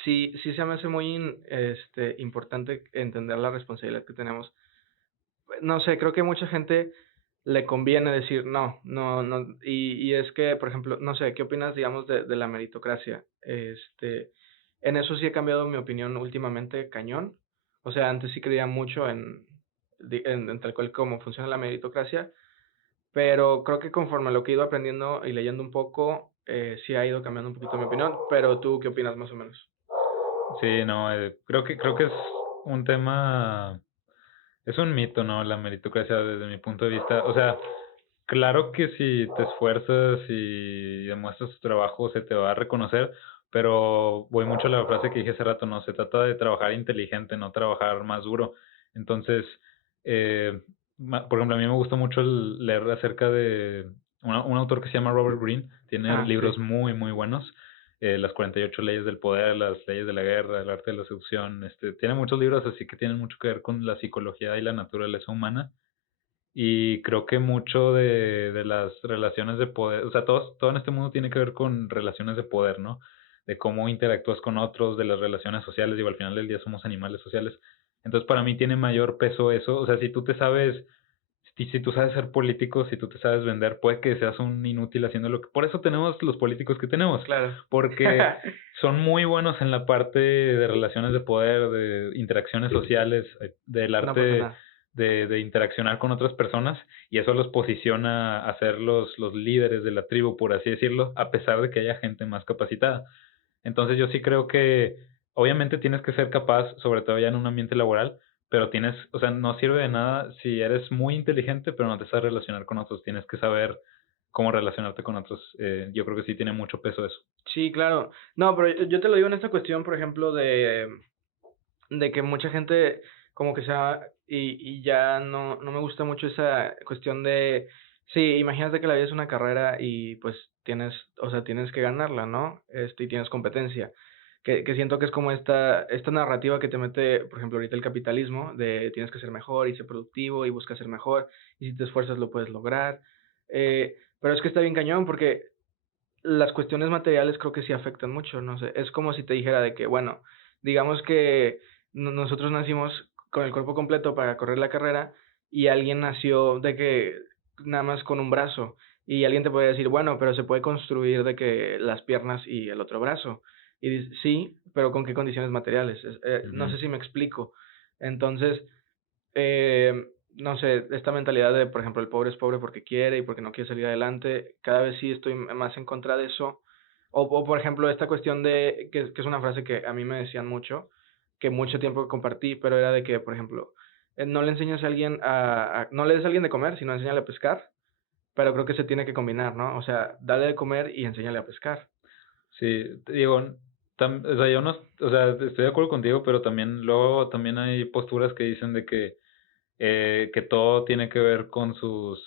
Sí, sí se me hace muy importante entender la responsabilidad que tenemos. No sé, creo que mucha gente le conviene decir no, no, no, y es que, por ejemplo, no sé, ¿qué opinas, digamos, de la meritocracia? En eso sí he cambiado mi opinión últimamente, cañón. O sea, antes sí creía mucho en tal cual cómo funciona la meritocracia, pero creo que conforme lo que he ido aprendiendo y leyendo un poco, sí ha ido cambiando un poquito mi opinión, pero ¿tú qué opinas más o menos? Sí, no, creo que es un tema, es un mito, ¿no? La meritocracia desde mi punto de vista, o sea, claro que si te esfuerzas y demuestras tu trabajo se te va a reconocer, pero voy mucho a la frase que dije hace rato, no, se trata de trabajar inteligente, no trabajar más duro. Entonces, por ejemplo, a mí me gusta mucho leer acerca de un autor que se llama Robert Greene, tiene Ah, sí. libros muy, muy buenos, las 48 leyes del poder, las leyes de la guerra, el arte de la seducción, tiene muchos libros así que tienen mucho que ver con la psicología y la naturaleza humana y creo que mucho de las relaciones de poder, o sea, todo en este mundo tiene que ver con relaciones de poder, ¿no? De cómo interactúas con otros, de las relaciones sociales, digo, al final del día somos animales sociales. Entonces, para mí tiene mayor peso eso, o sea, si tú te sabes, si tú sabes ser político, si tú te sabes vender, puede que seas un inútil haciendo lo que... Por eso tenemos los políticos que tenemos, Claro. porque son muy buenos en la parte de relaciones de poder, de interacciones sociales, del No pasa arte nada. de interaccionar con otras personas y eso los posiciona a ser los líderes de la tribu, por así decirlo, a pesar de que haya gente más capacitada. Entonces yo sí creo que obviamente tienes que ser capaz, sobre todo ya en un ambiente laboral, pero tienes, o sea, no sirve de nada si eres muy inteligente, pero no te sabes relacionar con otros, tienes que saber cómo relacionarte con otros. Yo creo que sí tiene mucho peso eso. Sí, claro. No, pero yo te lo digo en esta cuestión, por ejemplo, de que mucha gente como que sea, y ya no me gusta mucho esa cuestión de, sí, imagínate que la vida es una carrera y pues tienes, o sea, tienes que ganarla, ¿no? Y tienes competencia. Que siento que es como esta narrativa que te mete, por ejemplo, ahorita el capitalismo, de tienes que ser mejor y ser productivo y busca ser mejor, y si te esfuerzas lo puedes lograr. Pero es que está bien cañón porque las cuestiones materiales creo que sí afectan mucho, no sé, es como si te dijera de que, bueno, digamos que nosotros nacimos con el cuerpo completo para correr la carrera y alguien nació de que nada más con un brazo y alguien te puede decir, bueno, pero se puede construir de que las piernas y el otro brazo. Y dices, sí, pero ¿con qué condiciones materiales? No Ujú. sé si me explico. Entonces, eh, no sé, esta mentalidad de, por ejemplo, el pobre es pobre porque quiere y porque no quiere salir adelante, cada vez sí estoy más en contra de eso. O por ejemplo, esta cuestión de, que es una frase que a mí me decían mucho, que mucho tiempo compartí, pero era de que, por ejemplo, no le enseñas a alguien no le des a alguien de comer, sino enséñale a pescar, pero creo que se tiene que combinar, ¿no? O sea, dale de comer y enséñale a pescar. Sí, te digo, o sea, yo no, o sea, estoy de acuerdo contigo, pero también luego también hay posturas que dicen de que todo tiene que ver con sus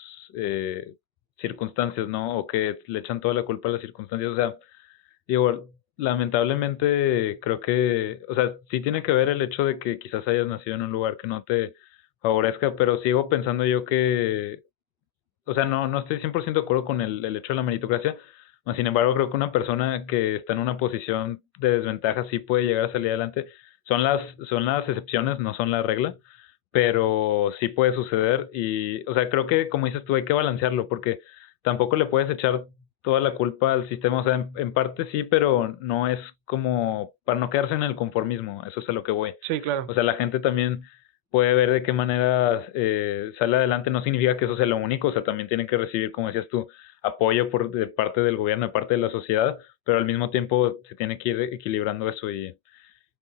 circunstancias, ¿no? O que le echan toda la culpa a las circunstancias. O sea, digo, lamentablemente creo que, o sea, sí tiene que ver el hecho de que quizás hayas nacido en un lugar que no te favorezca, pero sigo pensando yo que, o sea, no estoy 100% de acuerdo con el hecho de la meritocracia. Sin embargo, creo que una persona que está en una posición de desventaja sí puede llegar a salir adelante. Son las excepciones, no son la regla, pero sí puede suceder. Y, o sea, creo que, como dices tú, hay que balancearlo, porque tampoco le puedes echar toda la culpa al sistema. O sea, en parte sí, pero no es como para no quedarse en el conformismo. Eso es a lo que voy. Sí, O claro. sea, la gente también puede ver de qué manera sale adelante. No significa que eso sea lo único. O sea, también tienen que recibir, como decías tú, apoyo de parte del gobierno, de parte de la sociedad, pero al mismo tiempo se tiene que ir equilibrando eso. Y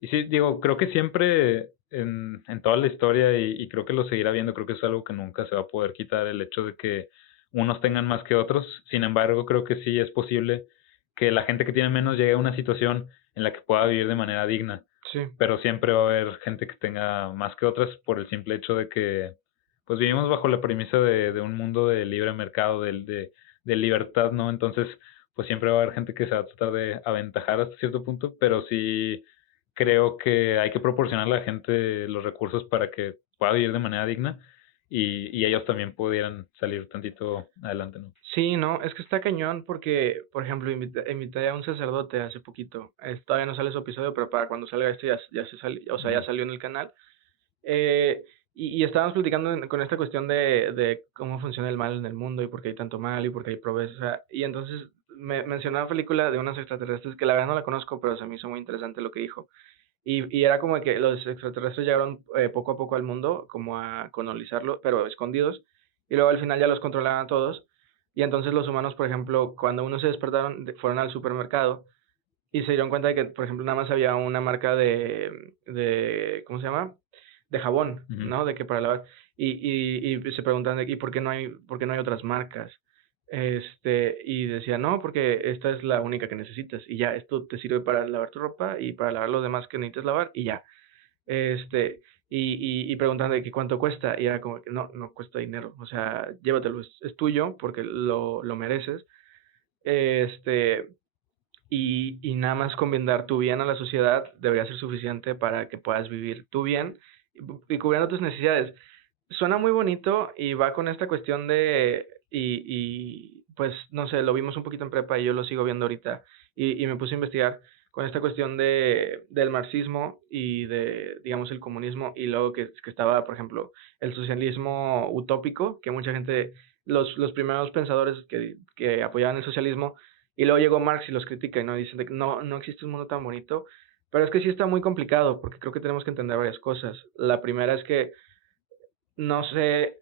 sí, digo, creo que siempre en toda la historia, y creo que lo seguirá viendo, creo que es algo que nunca se va a poder quitar, el hecho de que unos tengan más que otros. Sin embargo, creo que sí es posible que la gente que tiene menos llegue a una situación en la que pueda vivir de manera digna, Sí. pero siempre va a haber gente que tenga más que otras por el simple hecho de que pues vivimos bajo la premisa de un mundo de libre mercado, de libertad, ¿no? Entonces, pues siempre va a haber gente que se va a tratar de aventajar hasta cierto punto, pero sí creo que hay que proporcionar a la gente los recursos para que pueda vivir de manera digna y ellos también pudieran salir tantito adelante, ¿no? Sí, no, es que está cañón porque, por ejemplo, invité a un sacerdote hace poquito. Todavía no sale su episodio, pero para cuando salga esto ya se salió, o sea, ya Ujú. salió en el canal. Y estábamos platicando con esta cuestión de cómo funciona el mal en el mundo y por qué hay tanto mal y por qué hay pobreza. Y entonces me mencionó una película de unos extraterrestres que la verdad no la conozco, pero se me hizo muy interesante lo que dijo. Y era como que los extraterrestres llegaron poco a poco al mundo, como a colonizarlo, pero escondidos, y luego al final ya los controlaban a todos. Y entonces los humanos, por ejemplo, cuando uno se despertaron, fueron al supermercado y se dieron cuenta de que, por ejemplo, nada más había una marca ¿cómo se llama? De jabón, Ujú. ¿no? De que para lavar. Y se preguntan de, ¿y por qué no hay otras marcas? Y decía, no, porque esta es la única que necesitas. Y ya, esto te sirve para lavar tu ropa y para lavar los demás que necesitas lavar y ya. Y preguntando de que cuánto cuesta. Y era como que no cuesta dinero. O sea, llévatelo, es tuyo porque lo mereces. Este, y nada más con brindar tu bien a la sociedad debería ser suficiente para que puedas vivir tu bien y cubriendo tus necesidades. Suena muy bonito y va con esta cuestión pues no sé, lo vimos un poquito en prepa y yo lo sigo viendo ahorita y me puse a investigar con esta cuestión del marxismo y digamos, el comunismo y luego que estaba, por ejemplo, el socialismo utópico, que mucha gente, los primeros pensadores que apoyaban el socialismo y luego llegó Marx y los critica y no dicen de que no existe un mundo tan bonito, pero es que sí está muy complicado porque creo que tenemos que entender varias cosas. La primera es que no sé,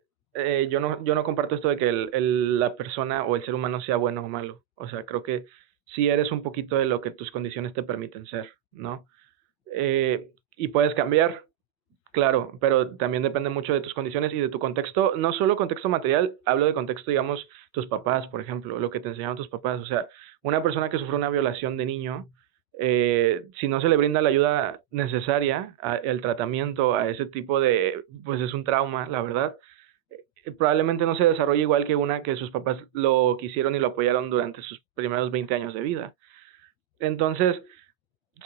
yo no comparto esto de que la persona o el ser humano sea bueno o malo. O sea, creo que sí eres un poquito de lo que tus condiciones te permiten ser, ¿no? Y puedes cambiar, claro, pero también depende mucho de tus condiciones y de tu contexto, no solo contexto material, hablo de contexto, digamos, tus papás, por ejemplo, lo que te enseñaron tus papás. O sea, una persona que sufre una violación de niño, si no se le brinda la ayuda necesaria, el tratamiento a ese tipo pues es un trauma, la verdad. Probablemente no se desarrolle igual que una que sus papás lo quisieron y lo apoyaron durante sus primeros 20 años de vida. Entonces,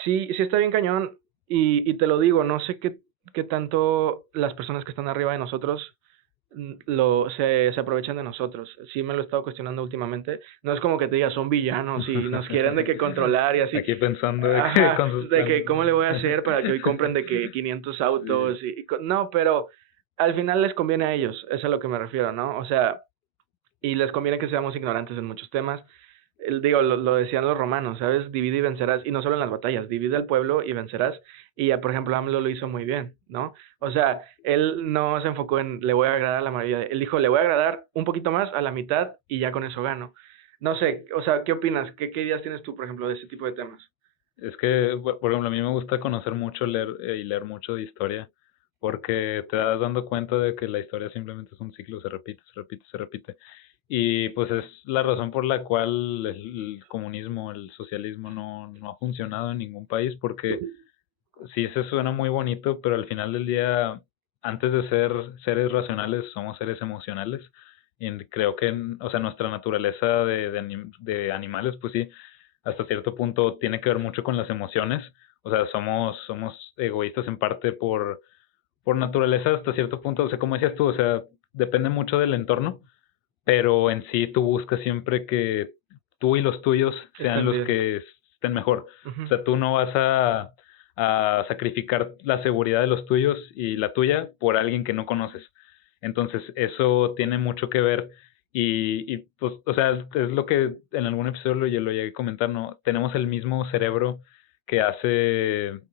sí está bien cañón y te lo digo, no sé qué tanto las personas que están arriba de nosotros se aprovechan de nosotros. Sí me lo he estado cuestionando últimamente. No es como que te diga, son villanos y nos quieren de que controlar y así. Aquí pensando de que con Ajá, sus de planes. que cómo le voy a hacer para que hoy compren de que 500 autos Sí. no, pero al final les conviene a ellos, es a lo que me refiero, ¿no? O sea, y les conviene que seamos ignorantes en muchos temas. Digo, lo decían los romanos, ¿sabes? Divide y vencerás, y no solo en las batallas, divide al pueblo y vencerás. Y ya, por ejemplo, AMLO lo hizo muy bien, ¿no? O sea, él no se enfocó en le voy a agradar a la mayoría, él dijo le voy a agradar un poquito más a la mitad y ya con eso gano. No sé, o sea, ¿qué opinas? ¿Qué ideas tienes tú, por ejemplo, de ese tipo de temas? Es que, por ejemplo, a mí me gusta conocer mucho, leer y leer mucho de historia, porque te das dando cuenta de que la historia simplemente es un ciclo, se repite, se repite, se repite. Y pues es la razón por la cual el comunismo, el socialismo no ha funcionado en ningún país, porque sí se suena muy bonito, pero al final del día, antes de ser seres racionales, somos seres emocionales. Y creo que, o sea, nuestra naturaleza de animales, pues sí, hasta cierto punto tiene que ver mucho con las emociones. O sea, somos egoístas en parte por naturaleza hasta cierto punto. O sea, como decías tú, o sea, depende mucho del entorno, pero en sí tú buscas siempre que tú y los tuyos sean Estén los bien. que estén mejor. O Ujú. sea, tú no vas a sacrificar la seguridad de los tuyos y la tuya por alguien que no conoces. Entonces, eso tiene mucho que ver y pues, o sea, es lo que en algún episodio lo llegué a comentar, ¿no? Tenemos el mismo cerebro que hace,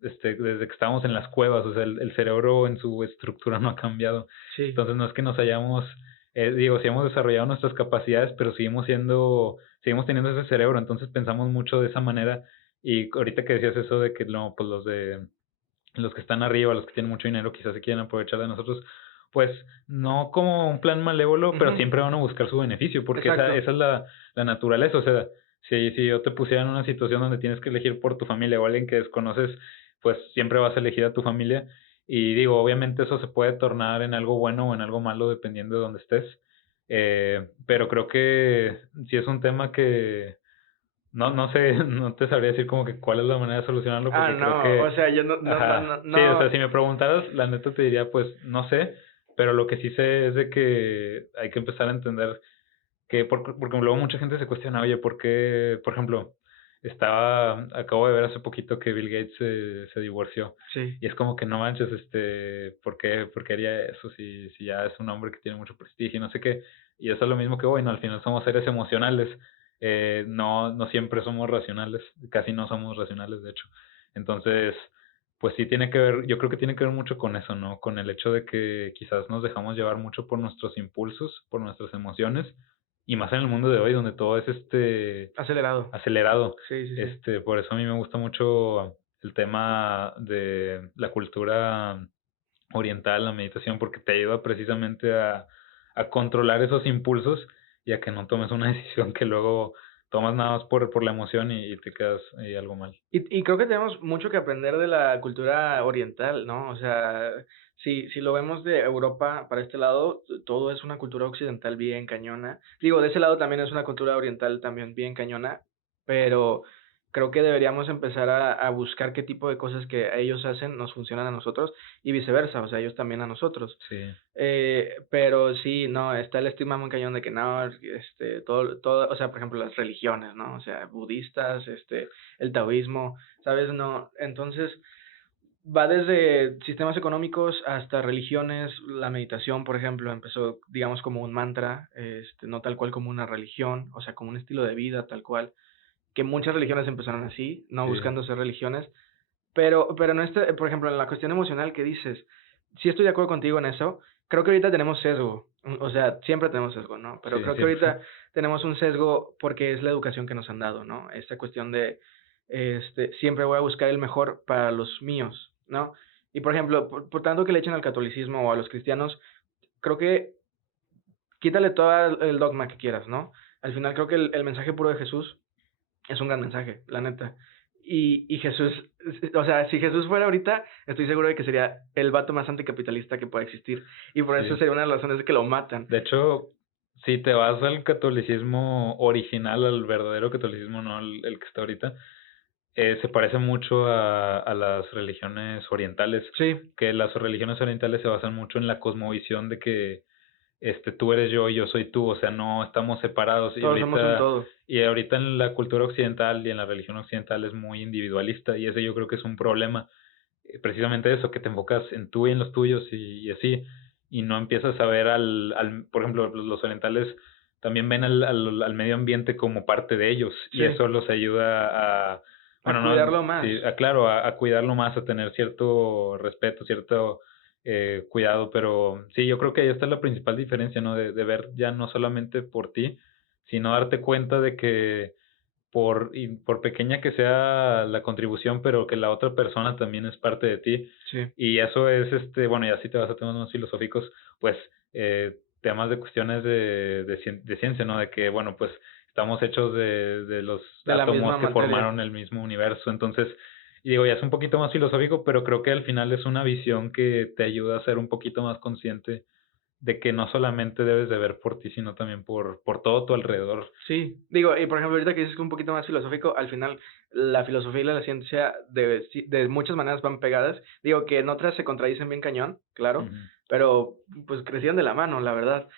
desde que estábamos en las cuevas, o sea, el cerebro en su estructura no ha cambiado. Sí, Entonces, no es que nos hayamos sí hemos desarrollado nuestras capacidades, pero seguimos teniendo ese cerebro, entonces pensamos mucho de esa manera. Y ahorita que decías eso de que no, pues los que están arriba, los que tienen mucho dinero, quizás se quieren aprovechar de nosotros, pues no como un plan malévolo, pero ujú, siempre van a buscar su beneficio, porque exacto. esa es la naturaleza. O sea, si yo te pusiera en una situación donde tienes que elegir por tu familia o alguien que desconoces, pues siempre vas a elegir a tu familia. Y digo, obviamente eso se puede tornar en algo bueno o en algo malo dependiendo de dónde estés. Pero creo que sí es un tema que no sé, no te sabría decir como que cuál es la manera de solucionarlo Ah, porque creo no, o que, sea, yo no, no, no, ajá, no, sí, o sea, no. si me preguntaras, la neta te diría pues no sé, pero lo que sí sé es de que hay que empezar a entender que, porque luego mucha gente se cuestiona, oye, ¿por qué, por ejemplo, acabo de ver hace poquito que Bill Gates se divorció Sí, y es como que no manches, ¿por qué haría eso si ya es un hombre que tiene mucho prestigio y no sé qué? Y eso es lo mismo que, bueno, al final somos seres emocionales, no siempre somos racionales, casi no somos racionales, de hecho. Entonces, pues sí tiene que ver, yo creo que tiene que ver mucho con eso, ¿no? Con el hecho de que quizás nos dejamos llevar mucho por nuestros impulsos, por nuestras emociones, y más en el mundo de hoy donde todo es acelerado. acelerado. Sí, sí, sí. Por eso a mí me gusta mucho el tema de la cultura oriental, la meditación, porque te ayuda precisamente a controlar esos impulsos y a que no tomes una decisión que luego tomas nada más por la emoción y te quedas algo mal. Y creo que tenemos mucho que aprender de la cultura oriental, ¿no? O sea, si lo vemos de Europa para este lado, todo es una cultura occidental bien cañona. Digo, de ese lado también es una cultura oriental también bien cañona, pero creo que deberíamos empezar a buscar qué tipo de cosas que ellos hacen nos funcionan a nosotros y viceversa, o sea, ellos también a nosotros. Sí, Pero sí, no, está el estigma muy cañón de que no, todo, o sea, por ejemplo, las religiones, ¿no? O sea, budistas, el taoísmo, ¿sabes? No, entonces va desde sistemas económicos hasta religiones, la meditación, por ejemplo, empezó, digamos, como un mantra, no tal cual como una religión, o sea, como un estilo de vida, tal cual, que muchas religiones empezaron así, no sí, buscando ser religiones, pero no por ejemplo, en la cuestión emocional que dices, sí estoy de acuerdo contigo en eso. Creo que ahorita tenemos sesgo, o sea, siempre tenemos sesgo, ¿no? Pero sí, creo que siempre. ahorita tenemos un sesgo porque es la educación que nos han dado, ¿no? Esta cuestión de, siempre voy a buscar el mejor para los míos, ¿no? Y por ejemplo, por tanto que le echen al catolicismo o a los cristianos, creo que quítale todo el dogma que quieras, ¿no? Al final creo que el mensaje puro de Jesús es un gran mensaje, la neta. Y Jesús, o sea, si Jesús fuera ahorita, estoy seguro de que sería el vato más anticapitalista que pueda existir. Y por eso Sí. sería una de las razones de que lo matan. De hecho, si te vas al catolicismo original, al verdadero catolicismo, no el que está ahorita, se parece mucho a las religiones orientales, Sí, que las religiones orientales se basan mucho en la cosmovisión de que tú eres yo y yo soy tú, o sea, no estamos separados todos somos un todo. y ahorita en la cultura occidental y en la religión occidental es muy individualista y ese yo creo que es un problema, precisamente eso, que te enfocas en tú y en los tuyos y así, y no empiezas a ver por ejemplo, los orientales también ven al medio ambiente como parte de ellos y Sí, eso los ayuda a, a bueno, no, cuidarlo más. sí, claro, a cuidarlo más, a tener cierto respeto, cierto cuidado, pero sí, yo creo que ahí está la principal diferencia, ¿no? De ver ya no solamente por ti, sino darte cuenta de que por pequeña que sea la contribución, pero que la otra persona también es parte de ti. Sí, Y eso es, bueno, ya si te vas a temas más filosóficos, pues, temas de cuestiones de ciencia, ¿no? De que, bueno, pues, estamos hechos de los de la átomos misma que materia. formaron el mismo universo. Entonces, y digo, ya es un poquito más filosófico, pero creo que al final es una visión que te ayuda a ser un poquito más consciente de que no solamente debes de ver por ti, sino también por todo tu alrededor. Sí, digo, y por ejemplo, ahorita que dices que un poquito más filosófico, al final la filosofía y la ciencia de muchas maneras van pegadas. Digo que en otras se contradicen bien cañón, claro, Ujú. pero pues crecieron de la mano, la verdad.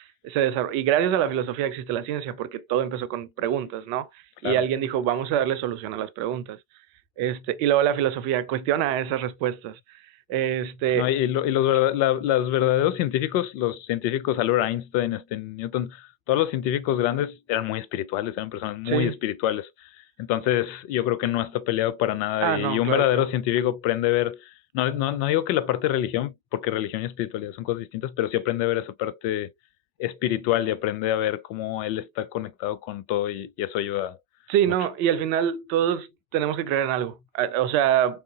Y gracias a la filosofía existe la ciencia, porque todo empezó con preguntas, ¿no? Y Claro. alguien dijo, vamos a darle solución a las preguntas. Y luego la filosofía cuestiona esas respuestas. No, Este, los verdaderos científicos, los científicos Albert Einstein, Newton, todos los científicos grandes eran muy espirituales, eran personas muy sí, espirituales. Entonces, yo creo que no está peleado para nada. Y no, un claro que verdadero no. científico aprende a ver, no digo que la parte de religión, porque religión y espiritualidad son cosas distintas, pero sí aprende a ver esa parte espiritual y aprende a ver cómo él está conectado con todo y eso ayuda Sí, mucho. no, y al final todos tenemos que creer en algo. O sea,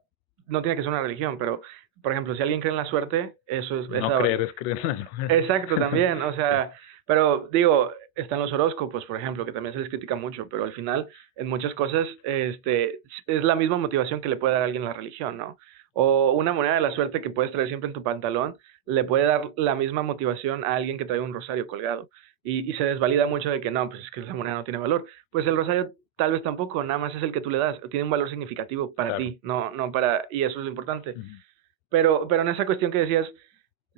no tiene que ser una religión, pero, por ejemplo, si alguien cree en la suerte, eso es, No creer es creer en algo. exacto, también, o Sí, sea, pero digo, están los horóscopos, por ejemplo, que también se les critica mucho, pero al final, en muchas cosas, es la misma motivación que le puede dar a alguien la religión, ¿no? O una moneda de la suerte que puedes traer siempre en tu pantalón, le puede dar la misma motivación a alguien que trae un rosario colgado. Y se desvalida mucho de que no, pues es que esa moneda no tiene valor. Pues el rosario tal vez tampoco, nada más es el que tú le das, tiene un valor significativo para claro. ti, no para, y eso es lo importante. Ujú. Pero en esa cuestión que decías,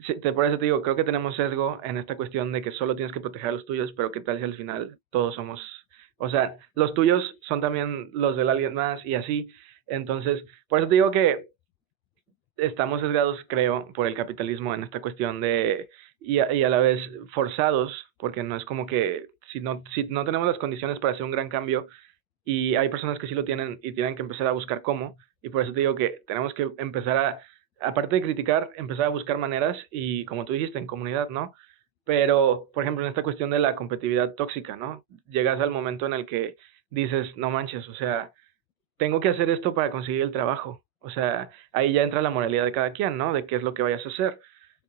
sí, por eso te digo, creo que tenemos sesgo en esta cuestión de que solo tienes que proteger a los tuyos, pero qué tal si al final todos somos, o sea, los tuyos son también los del alguien más y así. Entonces, por eso te digo que estamos sesgados, creo, por el capitalismo en esta cuestión de, y a la vez forzados, porque no es como que si no tenemos las condiciones para hacer un gran cambio, y hay personas que sí lo tienen y tienen que empezar a buscar cómo, y por eso te digo que tenemos que empezar aparte de criticar, empezar a buscar maneras y como tú dijiste, en comunidad, ¿no? Pero, por ejemplo, en esta cuestión de la competitividad tóxica, ¿no? Llegas al momento en el que dices, no manches, o sea, tengo que hacer esto para conseguir el trabajo. O sea, ahí ya entra la moralidad de cada quien, ¿no? De qué es lo que vayas a hacer. Claro.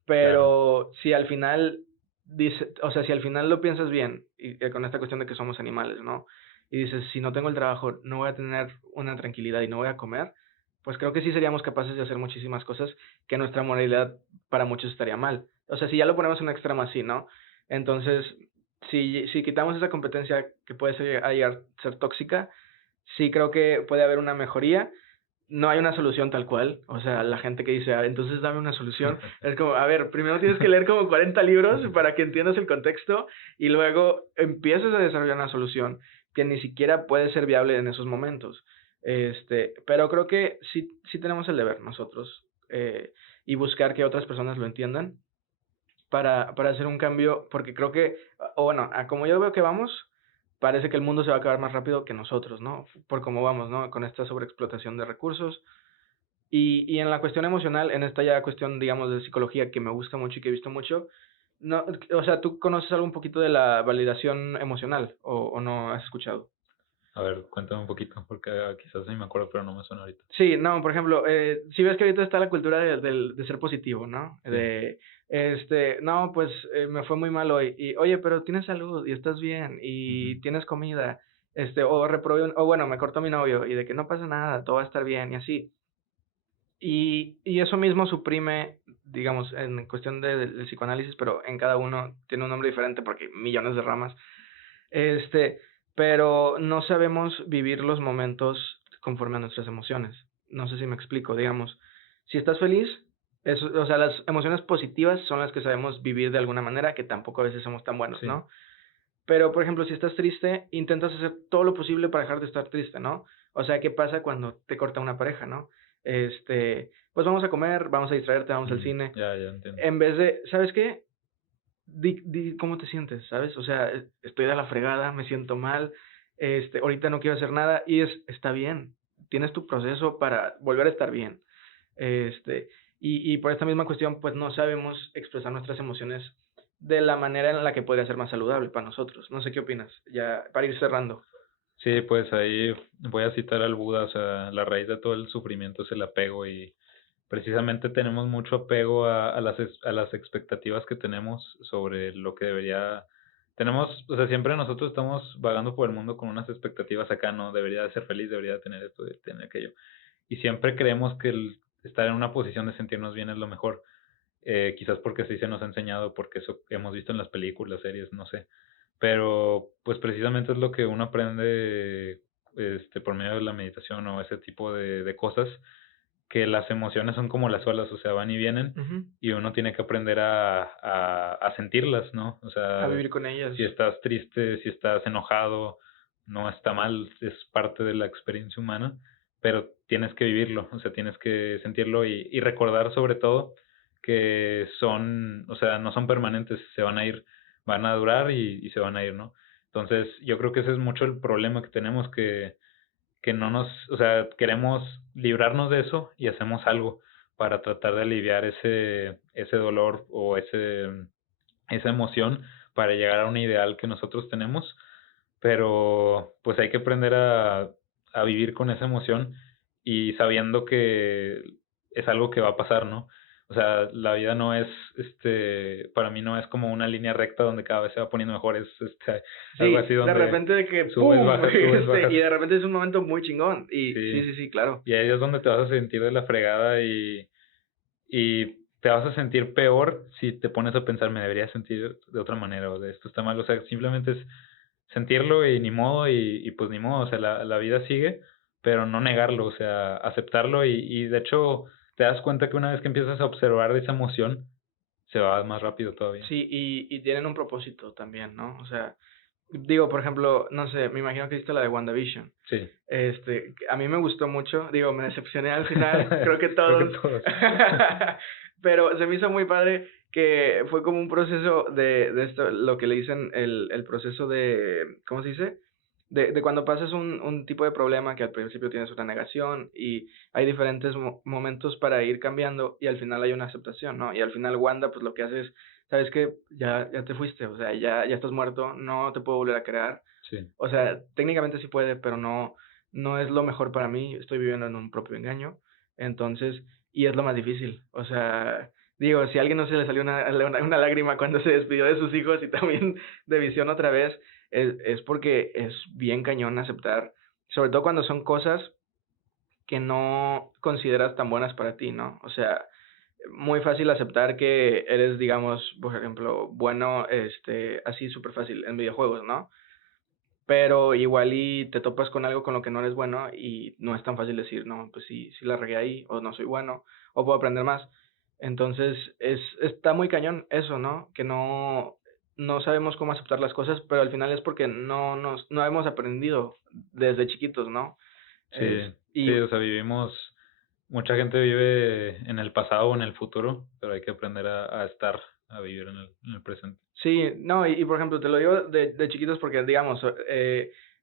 Pero si al final dice, o sea, si al final lo piensas bien, y con esta cuestión de que somos animales, ¿no? Y dices, si no tengo el trabajo, no voy a tener una tranquilidad y no voy a comer, pues creo que sí seríamos capaces de hacer muchísimas cosas que nuestra moralidad para muchos estaría mal. O sea, si ya lo ponemos en un extremo así, ¿no? Entonces, si quitamos esa competencia que puede ser tóxica, sí creo que puede haber una mejoría. No hay una solución tal cual. O sea, la gente que dice, entonces dame una solución, es como, a ver, primero tienes que leer como 40 libros para que entiendas el contexto y luego empiezas a desarrollar una solución que ni siquiera puede ser viable en esos momentos. Pero creo que sí tenemos el deber nosotros y buscar que otras personas lo entiendan para hacer un cambio, porque creo que, o bueno, a como yo veo que vamos, parece que el mundo se va a acabar más rápido que nosotros, ¿no? Por cómo vamos, ¿no? Con esta sobreexplotación de recursos. Y en la cuestión emocional, en esta ya cuestión, digamos, de psicología que me gusta mucho y que he visto mucho, no, o sea, ¿tú conoces algo un poquito de la validación emocional o no has escuchado? A ver, cuéntame un poquito, porque quizás sí me acuerdo, pero no me suena ahorita. Sí, no, por ejemplo, si ves que ahorita está la cultura de ser positivo, ¿no? Sí. No, pues me fue muy mal hoy. Y, oye, pero tienes salud y estás bien Ujú. y tienes comida, o reprobé, o bueno, me cortó mi novio y de que no pasa nada, todo va a estar bien y así. Y eso mismo suprime, digamos, en cuestión del psicoanálisis, pero en cada uno tiene un nombre diferente porque hay millones de ramas. Este, pero no sabemos vivir los momentos conforme a nuestras emociones. No sé si me explico, digamos. Si estás feliz, o sea, las emociones positivas son las que sabemos vivir de alguna manera, que tampoco a veces somos tan buenos, Sí. ¿no? Pero, por ejemplo, si estás triste, intentas hacer todo lo posible para dejar de estar triste, ¿no? O sea, ¿qué pasa cuando te corta una pareja, no? Pues vamos a comer, vamos a distraerte, vamos al cine. Ya, ya entiendo. En vez de, ¿sabes qué? Di cómo te sientes, ¿sabes? O sea, estoy de la fregada, me siento mal, ahorita no quiero hacer nada y está bien. Tienes tu proceso para volver a estar bien. Este, y por esta misma cuestión, pues no sabemos expresar nuestras emociones de la manera en la que podría ser más saludable para nosotros. No sé qué opinas, ya para ir cerrando. Sí, pues ahí voy a citar al Buda, o sea, la raíz de todo el sufrimiento es el apego y precisamente tenemos mucho apego a las expectativas que tenemos sobre lo que debería, tenemos, o sea, siempre nosotros estamos vagando por el mundo con unas expectativas acá, no, debería de ser feliz, debería de tener esto, de tener aquello, y siempre creemos que el estar en una posición de sentirnos bien es lo mejor, quizás porque así se nos ha enseñado, porque eso hemos visto en las películas, series, no sé, pero pues precisamente es lo que uno aprende por medio de la meditación o ese tipo de cosas, que las emociones son como las olas, o sea, van y vienen, Ujú. y uno tiene que aprender a sentirlas, ¿no? O A sea, vivir con ellas. si estás triste, si estás enojado, no está mal, es parte de la experiencia humana, pero tienes que vivirlo, o sea, tienes que sentirlo y recordar sobre todo que son, o sea, no son permanentes, se van a ir, van a durar y se van a ir, ¿no? Entonces, yo creo que ese es mucho el problema que tenemos, que no nos, o sea, queremos librarnos de eso y hacemos algo para tratar de aliviar ese dolor o esa emoción para llegar a un ideal que nosotros tenemos, pero pues hay que aprender a vivir con esa emoción y sabiendo que es algo que va a pasar, ¿no? O sea, la vida no es, para mí no es como una línea recta donde cada vez se va poniendo mejor, es algo Sí, así de donde repente de que subes, ¡pum! bajas, subes, bajas. Y de repente es un momento muy chingón. Y sí, Sí, sí, sí, claro. y ahí es donde te vas a sentir de la fregada y te vas a sentir peor si te pones a pensar, me debería sentir de otra manera o de esto está mal. O sea, simplemente es sentirlo y ni modo y pues ni modo, o sea, la vida sigue, pero no negarlo, o sea, aceptarlo y de hecho te das cuenta que una vez que empiezas a observar esa emoción, se va más rápido todavía. Sí, y tienen un propósito también, ¿no? O sea, digo, por ejemplo, no sé, me imagino que viste la de WandaVision. Sí. A mí me gustó mucho, digo, me decepcioné al final, creo que Creo que todos, todos. pero se me hizo muy padre que fue como un proceso de esto, lo que le dicen el proceso de, ¿cómo se dice? De cuando pasas un tipo de problema que al principio tienes una negación y hay diferentes momentos para ir cambiando y al final hay una aceptación, ¿no? Y al final Wanda pues lo que hace es, ¿sabes qué? Ya te fuiste, o sea, ya estás muerto, no te puedo volver a crear. Sí. O sea, técnicamente sí puede, pero no es lo mejor para mí, estoy viviendo en un propio engaño, entonces, y es lo más difícil, o sea, digo, si a alguien no se le salió una lágrima cuando se despidió de sus hijos y también de Visión otra vez, es porque es bien cañón aceptar, sobre todo cuando son cosas que no consideras tan buenas para ti, ¿no? O sea, muy fácil aceptar que eres, digamos, por ejemplo, bueno, así súper fácil en videojuegos, ¿no? Pero igual y te topas con algo con lo que no eres bueno y no es tan fácil decir, no, pues sí, sí la regué ahí, o no soy bueno, o puedo aprender más. Entonces, está muy cañón eso, ¿no? Que no sabemos cómo aceptar las cosas, pero al final es porque no hemos aprendido desde chiquitos, ¿no? Es, Sí, sí, y o sea, mucha gente vive en el pasado o en el futuro, pero hay que aprender a estar, a vivir en el presente. Sí, no, y por ejemplo, te lo digo de chiquitos porque, digamos,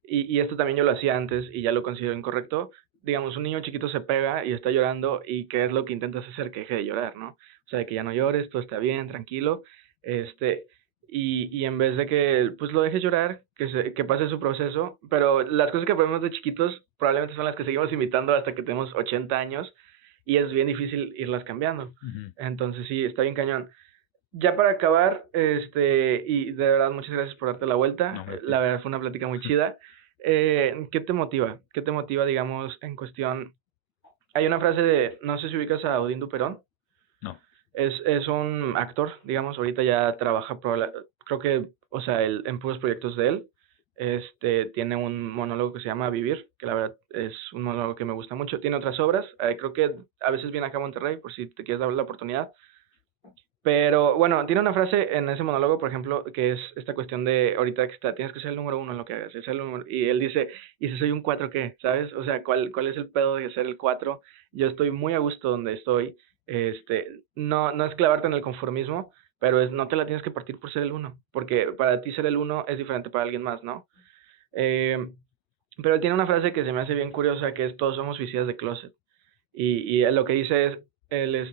y esto también yo lo hacía antes y ya lo considero incorrecto. Digamos, un niño chiquito se pega y está llorando y ¿qué es lo que intentas hacer? Que deje de llorar, ¿no? O sea, de que ya no llores, todo está bien, tranquilo. Este, y en vez de que, pues lo dejes llorar, que pase su proceso, pero las cosas que aprendemos de chiquitos probablemente son las que seguimos imitando hasta que tenemos 80 años y es bien difícil irlas cambiando. Ujú. Entonces, sí, está bien cañón. Ya para acabar, y de verdad muchas gracias por darte la No, vuelta. hombre, La sí. verdad fue una plática muy chida. ¿Qué te motiva? ¿Qué te motiva, digamos, en cuestión? Hay una frase de, no sé si ubicas a Odín Duperón, No. es un actor, digamos, ahorita ya trabaja, creo que, o sea, en puros proyectos de él. Tiene un monólogo que se llama Vivir, que la verdad es un monólogo que me gusta mucho. Tiene otras obras, creo que a veces viene acá a Monterrey, por si te quieres dar la oportunidad. Pero bueno, tiene una frase en ese monólogo, por ejemplo, que es esta cuestión de ahorita que está, tienes que ser el número uno en lo que hagas, y él dice, ¿y si soy un cuatro qué? ¿Sabes? O sea, ¿cuál es el pedo de ser el cuatro? Yo estoy muy a gusto donde estoy, no es clavarte en el conformismo, pero no te la tienes que partir por ser el uno, porque para ti ser el uno es diferente para alguien más, ¿no? Eh, pero él tiene una frase que se me hace bien curiosa, que es, todos somos suicidas de closet. Y él lo que dice es,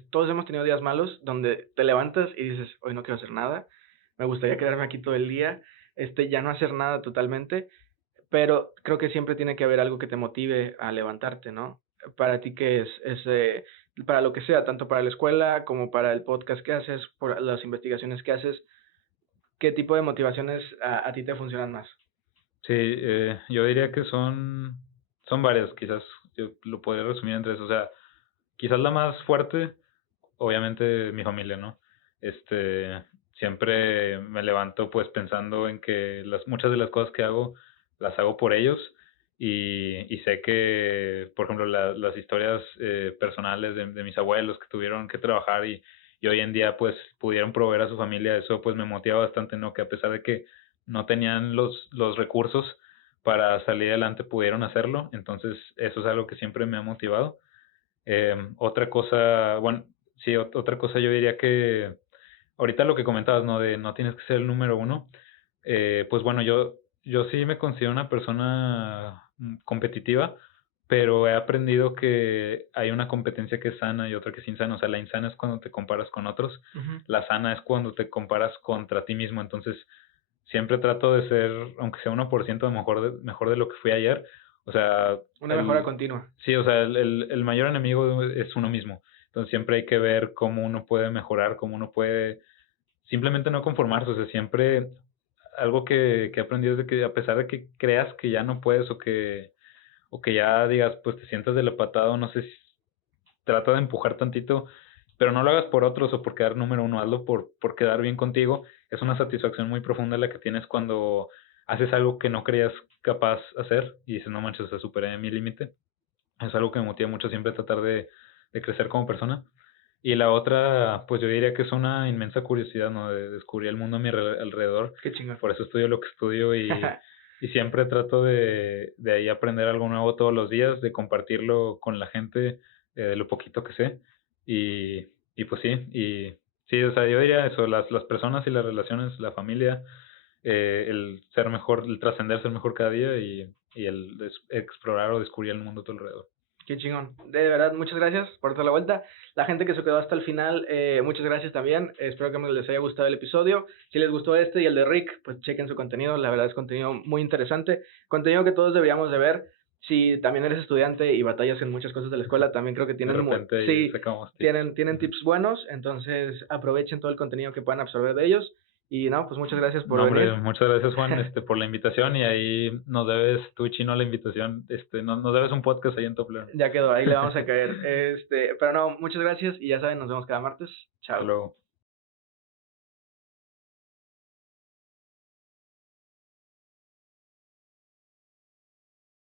todos hemos tenido días malos donde te levantas y dices, hoy no quiero hacer nada, me gustaría quedarme aquí todo el día, ya no hacer nada totalmente, pero creo que siempre tiene que haber algo que te motive a levantarte, ¿no? Para ti, ¿qué es para lo que sea, tanto para la escuela como para el podcast que haces, por las investigaciones que haces, ¿qué tipo de motivaciones a ti te funcionan más? Sí, yo diría que son varias, quizás yo lo podría resumir en tres, o sea, quizás la más fuerte, obviamente mi familia, ¿no? Siempre me levanto pues pensando en que muchas de las cosas que hago las hago por ellos y sé que, por ejemplo, las historias personales de mis abuelos que tuvieron que trabajar y hoy en día pues pudieron proveer a su familia, eso pues me motiva bastante, ¿no? Que a pesar de que no tenían los recursos para salir adelante pudieron hacerlo, entonces eso es algo que siempre me ha motivado. Otra cosa, bueno, sí, otra cosa yo diría que ahorita lo que comentabas, ¿no? De no tienes que ser el número uno. Pues bueno, yo sí me considero una persona competitiva, pero he aprendido que hay una competencia que es sana y otra que es insana. O sea, la insana es cuando te comparas con otros, Ujú. la sana es cuando te comparas contra ti mismo. Entonces, siempre trato de ser, aunque sea 1% mejor de lo que fui ayer. O sea, Una mejora continua. sí, o sea, el mayor enemigo es uno mismo. Entonces siempre hay que ver cómo uno puede mejorar, cómo uno puede simplemente no conformarse. O sea, siempre algo que he aprendido es de que a pesar de que creas que ya no puedes o que ya digas, pues te sientas de la patada o no sé, trata de empujar tantito, pero no lo hagas por otros o por quedar número uno, hazlo por quedar bien contigo. Es una satisfacción muy profunda la que tienes cuando haces algo que no creías capaz hacer y dices, no manches, o sea, superé mi límite. Es algo que me motiva mucho siempre tratar de crecer como persona. Y la otra, pues yo diría que es una inmensa curiosidad, ¿no? De descubrir el mundo a mi alrededor. Qué chingón. Por eso estudio lo que estudio y siempre trato de ahí aprender algo nuevo todos los días, de compartirlo con la gente, de lo poquito que sé. Y, y pues sí, y sí, o sea, yo diría eso, las personas y las relaciones, la familia, el ser mejor, el trascender, ser mejor cada día y el explorar o descubrir el mundo a tu alrededor. Qué chingón. De verdad, muchas gracias por toda la vuelta. La gente que se quedó hasta el final, muchas gracias también. Espero que les haya gustado el episodio. Si les gustó este y el de Rick, pues chequen su contenido. La verdad es contenido muy interesante. Contenido que todos deberíamos de ver. Si también eres estudiante y batallas en muchas cosas de la escuela, también creo que De tienen, repente ahí sí, sacamos tips. tienen tips buenos. Entonces aprovechen todo el contenido que puedan absorber de ellos. Y no, pues muchas gracias por No, hombre, venir. muchas gracias Juan, por la invitación y ahí nos debes, tú y Chino, la invitación, nos debes un podcast ahí en Top Learn. Ya quedó, ahí le vamos a caer. Pero no, muchas gracias y ya saben, nos vemos cada martes. Hasta Chao. luego.